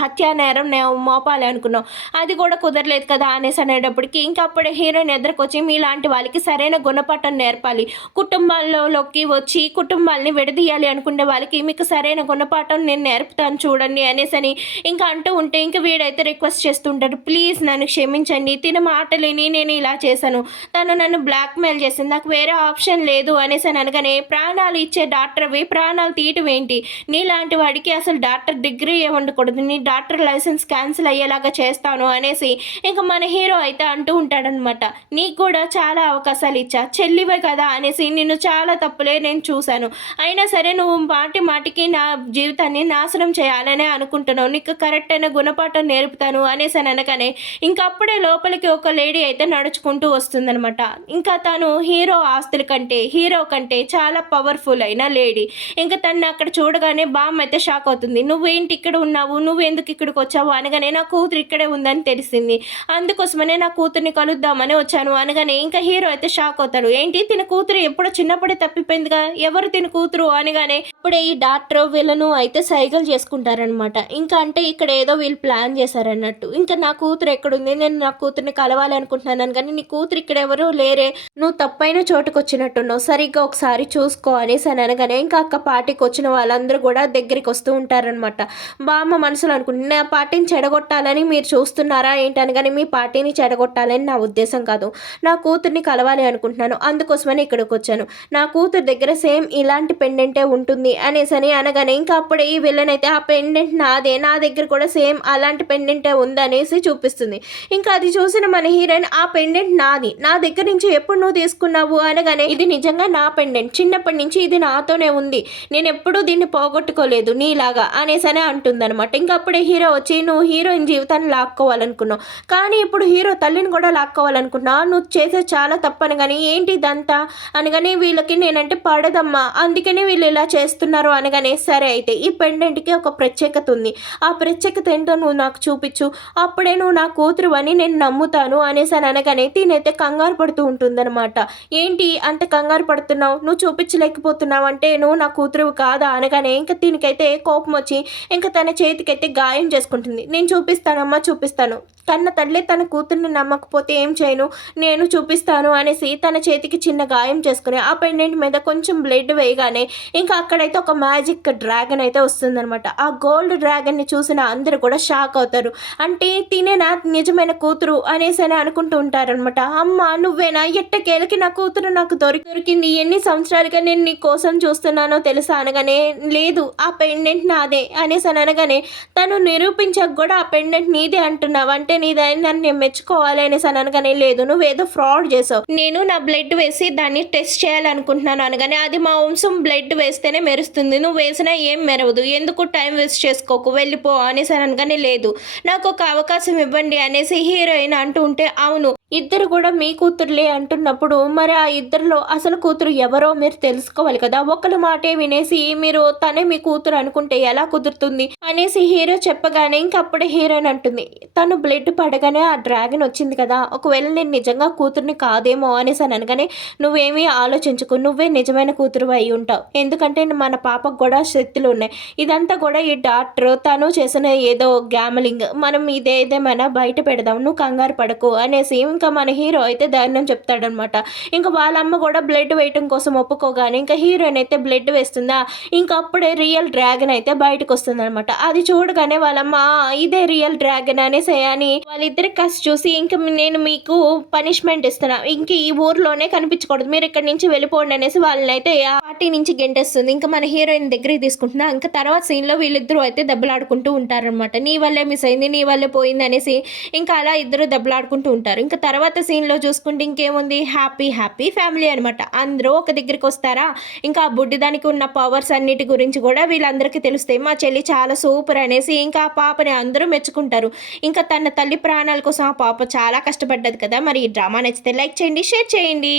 హత్యా నేరం మోపాలి అనుకున్నావు, అది కూడా కుదరలేదు కదా అనేసి అనేటప్పటికి ఇంకా అప్పుడే హీరోయిన్ ఎదురుకొచ్చి మీలాంటి వాళ్ళకి సరైన గుణపాఠం నేర్పాలి, కుటుంబాల్లోకి వచ్చి కుటుంబాలని విడదీయాలి అనుకునే వాళ్ళకి మీకు సరైన గుణపాఠం నేను నేర్పుతాను చూడండి అనేసి అని ఇంకా అంటూ ఉంటే ఇంకా వీడైతే రిక్వెస్ట్ చేస్తుంటాడు, ప్లీజ్ నన్ను క్షమించండి, తిన మాటలేని నేను ఇలా చేశాను, తను నన్ను బ్లాక్మెయిల్ చేసింది, నాకు వేరే ఆప్షన్ లేదు అనేసి అని అనగానే ప్రాణాలు ఇచ్చే డాక్టర్వి ప్రాణాలు తీయటం ఏంటి, నీలాంటి వాడికి అసలు డాక్టర్ డిగ్రీ ఉండకూడదు, నీ డాక్టర్ లైసెన్స్ క్యాన్సిల్ అయ్యేలాగా చేస్తాను అనేసి ఇంకా మన హీరో అయితే అంటూ ఉంటాడనమాట. నీకు కూడా చాలా అవకాశాలు ఇచ్చా, చెల్లివే కదా అనేసి నిన్ను చాలా తప్పులే నేను చూశాను, అయినా సరే నువ్వు మాటి మాటికి నా జీవితాన్ని నాశనం చేయాలనే అనుకుంటున్నావు, నీకు కరెక్ట్ అయిన గుణపాఠం నేర్పుతాను అనేసి అని అనగానే ఇంకా అప్పుడే లోపలికి ఒక లేడీ అయితే నడుచుకుంటూ వస్తుందనమాట. ఇంకా తను హీరో ఆస్తుల కంటే హీరో కంటే చాలా పవర్ఫుల్ అయిన లేడీ. ఇంకా తను అక్కడ చూడగానే బామ్మ అయితే షాక్ అవుతుంది, నువ్వేంటి ఇక్కడ ఉన్నావు, నువ్వు ఎందుకు ఇక్కడికి వచ్చావు అనగానే నా కూతురు ఇక్కడే ఉందని తెలిసింది, అందుకోసమనే నా కూతుర్ని కలుద్దామని వచ్చాను అనగానే ఇంకా హీరో అయితే షాక్ అవుతాడు, ఏంటి తిన కూతురు ఎప్పుడో చిన్నప్పుడే తప్పిపోయిందిగా, ఎవరు తిన కూతురు అనగానే అప్పుడే ఈ డాక్టర్ వీళ్ళను అయితే సైకిల్ చేసుకుంటారనమాట. ఇంకా అంటే ఇక్కడ ఏదో వీళ్ళు ప్లాన్ చేశారన్నట్టు, ఇంకా నా కూతురు ఎక్కడుంది, నేను నా కూతుర్ని కలవాలి అనుకుంటున్నాను కానీ నీ కూతురు ఇక్కడ ఎవరు లేరే, నువ్వు తప్పైన చోటుకు వచ్చినట్టున్నావు, సరిగ్గా ఒకసారి చూసుకో అనేసి అని అనగానే ఇంకా అక్క పార్టీకి వచ్చిన వాళ్ళందరూ కూడా దగ్గరికి వస్తూ ఉంటారనమాట. బామ్మ మనసులో అనుకుంటుంది, నా పార్టీని చెడగొట్టాలని మీరు చూస్తున్నారా ఏంటని, కానీ మీ పార్టీని చెడగొట్టాలని నా ఉద్దేశం కాదు, నా కూతుర్ని కలవాలి అనుకుంటున్నాను, అందుకోసమని ఇక్కడికి వచ్చాను, నా కూతురు దగ్గర సేమ్ ఇలాంటి పెండెంటే ఉంటుంది అనేసి అని అనగానే ఇంకా అప్పుడే ఈ విలన్ అయితే ఆ పెండెంట్ నాదే, నా దగ్గర కూడా సేమ్ అలాంటి పెండెంటే ఉందనేసి చూపిస్తుంది. ఇంకా అది చూసిన మన హీరోయిన్ ఆ పెండెంట్ నాది, నా దగ్గర నుంచి ఎప్పుడు నువ్వు తీసుకున్నావు అనగానే ఇది నిజంగా నా పెండెంట్, చిన్నప్పటి నుంచి ఇది నాతోనే ఉంది, నేను ఎప్పుడూ దీన్ని పోగొట్టుకోలేదు నీలాగా అనేసి అని అంటుందన్నమాట. ఇంకా అప్పుడే హీరో వచ్చి నువ్వు హీరోయిన్ జీవితాన్ని లాక్కోవాలనుకున్నావు, కానీ ఇప్పుడు హీరో తల్లిని కూడా లాక్కోవాలనుకున్నావు, నువ్వు చేసే చాలా తప్పని కానీ ఏంటి ఇదంతా అనగానే వీళ్ళకి నేనంటే పడదమ్మా, అందుకనే వీళ్ళు ఇలా చేస్తున్నారు అనగానే సరే అయితే ఈ పెండెంట్కి ఒక ప్రత్యేకత ఉంది, ఆ ప్రత్యేకత ఏంటో నువ్వు నాకు చూపించు, అప్పుడే నువ్వు నా కూతురు అని నేను నమ్ముతాను అనేసి అని అనగానే తినైతే కంగారు పడుతూ ఉంటుందన్నమాట. ఏంటి అంత కంగారు పడుతున్నావు, నువ్వు చూపించలేకపోతున్నావు అంటే నువ్వు నా కూతురు కాదా అనగానే ఇంకా దీనికైతే కోపం వచ్చి ఇంకా తన చేతికైతే గాయం చేసుకుంటుంది. నేను చూపిస్తానమ్మా చూపిస్తాను, కన్న తల్లి తన కూతుర్ని నమ్మకపోతే ఏం చేయను, నేను చూపిస్తాను అనేసి తన చేతికి చిన్న గాయం చేసుకుని ఆ పెండెంట్ మీద కొంచెం బ్లడ్ వేయగానే ఇంకా అక్కడైతే ఒక మ్యాజిక్ డ్రాగన్ అయితే వస్తుందనమాట. ఆ గోల్డ్ డ్రాగన్ని చూసిన అందరూ కూడా షాక్ అవుతారు. అంటే తినేనా నిజమైన కూతురు అనేసి అని అనుకుంటూ ఉంటారనమాట. అమ్మ నువ్వేనా, ఎట్టకేలకి నా కూతురు నాకు దొరికింది, ఎన్ని సంవత్సరాలుగా నేను నీ కోసం చూస్తున్నానో తెలుసా అనగానే, లేదు ఆ పెండెంట్ నాదే అనేసి అని అనగానే, తను నిరూపించక కూడా ఆ పెండెంట్ నీదే అంటున్నావు అంటే నీదైందని నేను మెచ్చుకోవాలి అనేసి అని అనగానే, లేదు నువ్వేదో ఫ్రాడ్ చేసావు, నేను నా బ్లడ్ వేసి దాన్ని టెస్ట్ చేయాలనుకుంటున్నాను అనగానే, అది మా వంశం బ్లడ్ వేస్తేనే మెరుస్తుంది, నువ్వు వేసినా ఏం మెరవదు, ఎందుకు టైం వేస్ట్ చేసుకోకు వెళ్ళిపో అనేసి అని అనగానే, లేదు నాకు ఒక అవకాశం ఇవ్వండి అనేసి హీరోయిన్ అంటూ ఉంటే, అవును ఇద్దరు కూడా మీ కూతుర్లే అంటున్నప్పుడు మరి ఆ ఇద్దరిలో అసలు కూతురు ఎవరో మీరు తెలుసుకోవాలి కదా, ఒకళ్ళ మాటే వినేసి మీరు తనే మీ కూతురు అనుకుంటే ఎలా కుదురుతుంది అనేసి హీరో చెప్పగానే ఇంకప్పుడే హీరోయిన్ అంటుంది, తను బ్లడ్ పడగానే ఆ డ్రాగన్ వచ్చింది కదా, ఒకవేళ నేను నిజంగా కూతుర్ని కాదేమో అనేసి అని అనగానే, నువ్వేమీ ఆలోచించుకో, నువ్వే నిజమైన కూతురు అయి ఉంటావు, ఎందుకంటే మన పాపకు కూడా శక్తులు ఉన్నాయి, ఇదంతా కూడా ఈ డాక్టర్ తను చేసిన ఏదో గ్యామలింగ్, మనం ఇదేదేమైనా బయట పెడదాం, నువ్వు కంగారు పడకు అనేసి ఇంకా మన హీరో అయితే ధైర్యం చెప్తాడనమాట. ఇంకా వాళ్ళమ్మ కూడా బ్లడ్ వేయటం కోసం ఒప్పుకోగానే ఇంకా హీరోయిన్ అయితే బ్లడ్ వేస్తుందా, ఇంకా అప్పుడే రియల్ డ్రాగన్ అయితే బయటకు వస్తుందనమాట. అది చూడగానే వాళ్ళమ్మ ఇదే రియల్ డ్రాగన్ అనేసి అని వాళ్ళిద్దరి కసి చూసి, ఇంక నేను మీకు పనిష్మెంట్ ఇస్తున్నా, ఇంక ఈ ఊర్లోనే కనిపించకూడదు, మీరు ఇక్కడ నుంచి వెళ్ళిపోండి అనేసి వాళ్ళని అయితే ఆ పార్టీ నుంచి గెంటేస్తుంది. ఇంకా మన హీరోయిన్ దగ్గరికి తీసుకుంటున్నా. ఇంకా తర్వాత సీన్ లో వీళ్ళిద్దరూ అయితే దెబ్బలాడుకుంటూ ఉంటారనమాట. నీ వల్లే మిస్ అయింది, నీ వల్లే పోయింది అనేసి ఇంకా అలా ఇద్దరు దెబ్బలాడుకుంటూ ఉంటారు. ఇంకా తర్వాత సీన్లో చూసుకుంటే ఇంకేముంది, హ్యాపీ హ్యాపీ ఫ్యామిలీ అనమాట. అందరూ ఒక దగ్గరికి వస్తారా, ఇంకా ఆ బుడ్డి దానికి ఉన్న పవర్స్ అన్నిటి గురించి కూడా వీళ్ళందరికీ తెలుస్తాయి. మా చెల్లి చాలా సూపర్ అనేసి ఇంకా ఆ పాపని అందరూ మెచ్చుకుంటారు. ఇంకా తన తల్లి ప్రాణాల కోసం ఆ పాప చాలా కష్టపడ్డది కదా. మరి ఈ డ్రామా నచ్చితే లైక్ చేయండి, షేర్ చేయండి.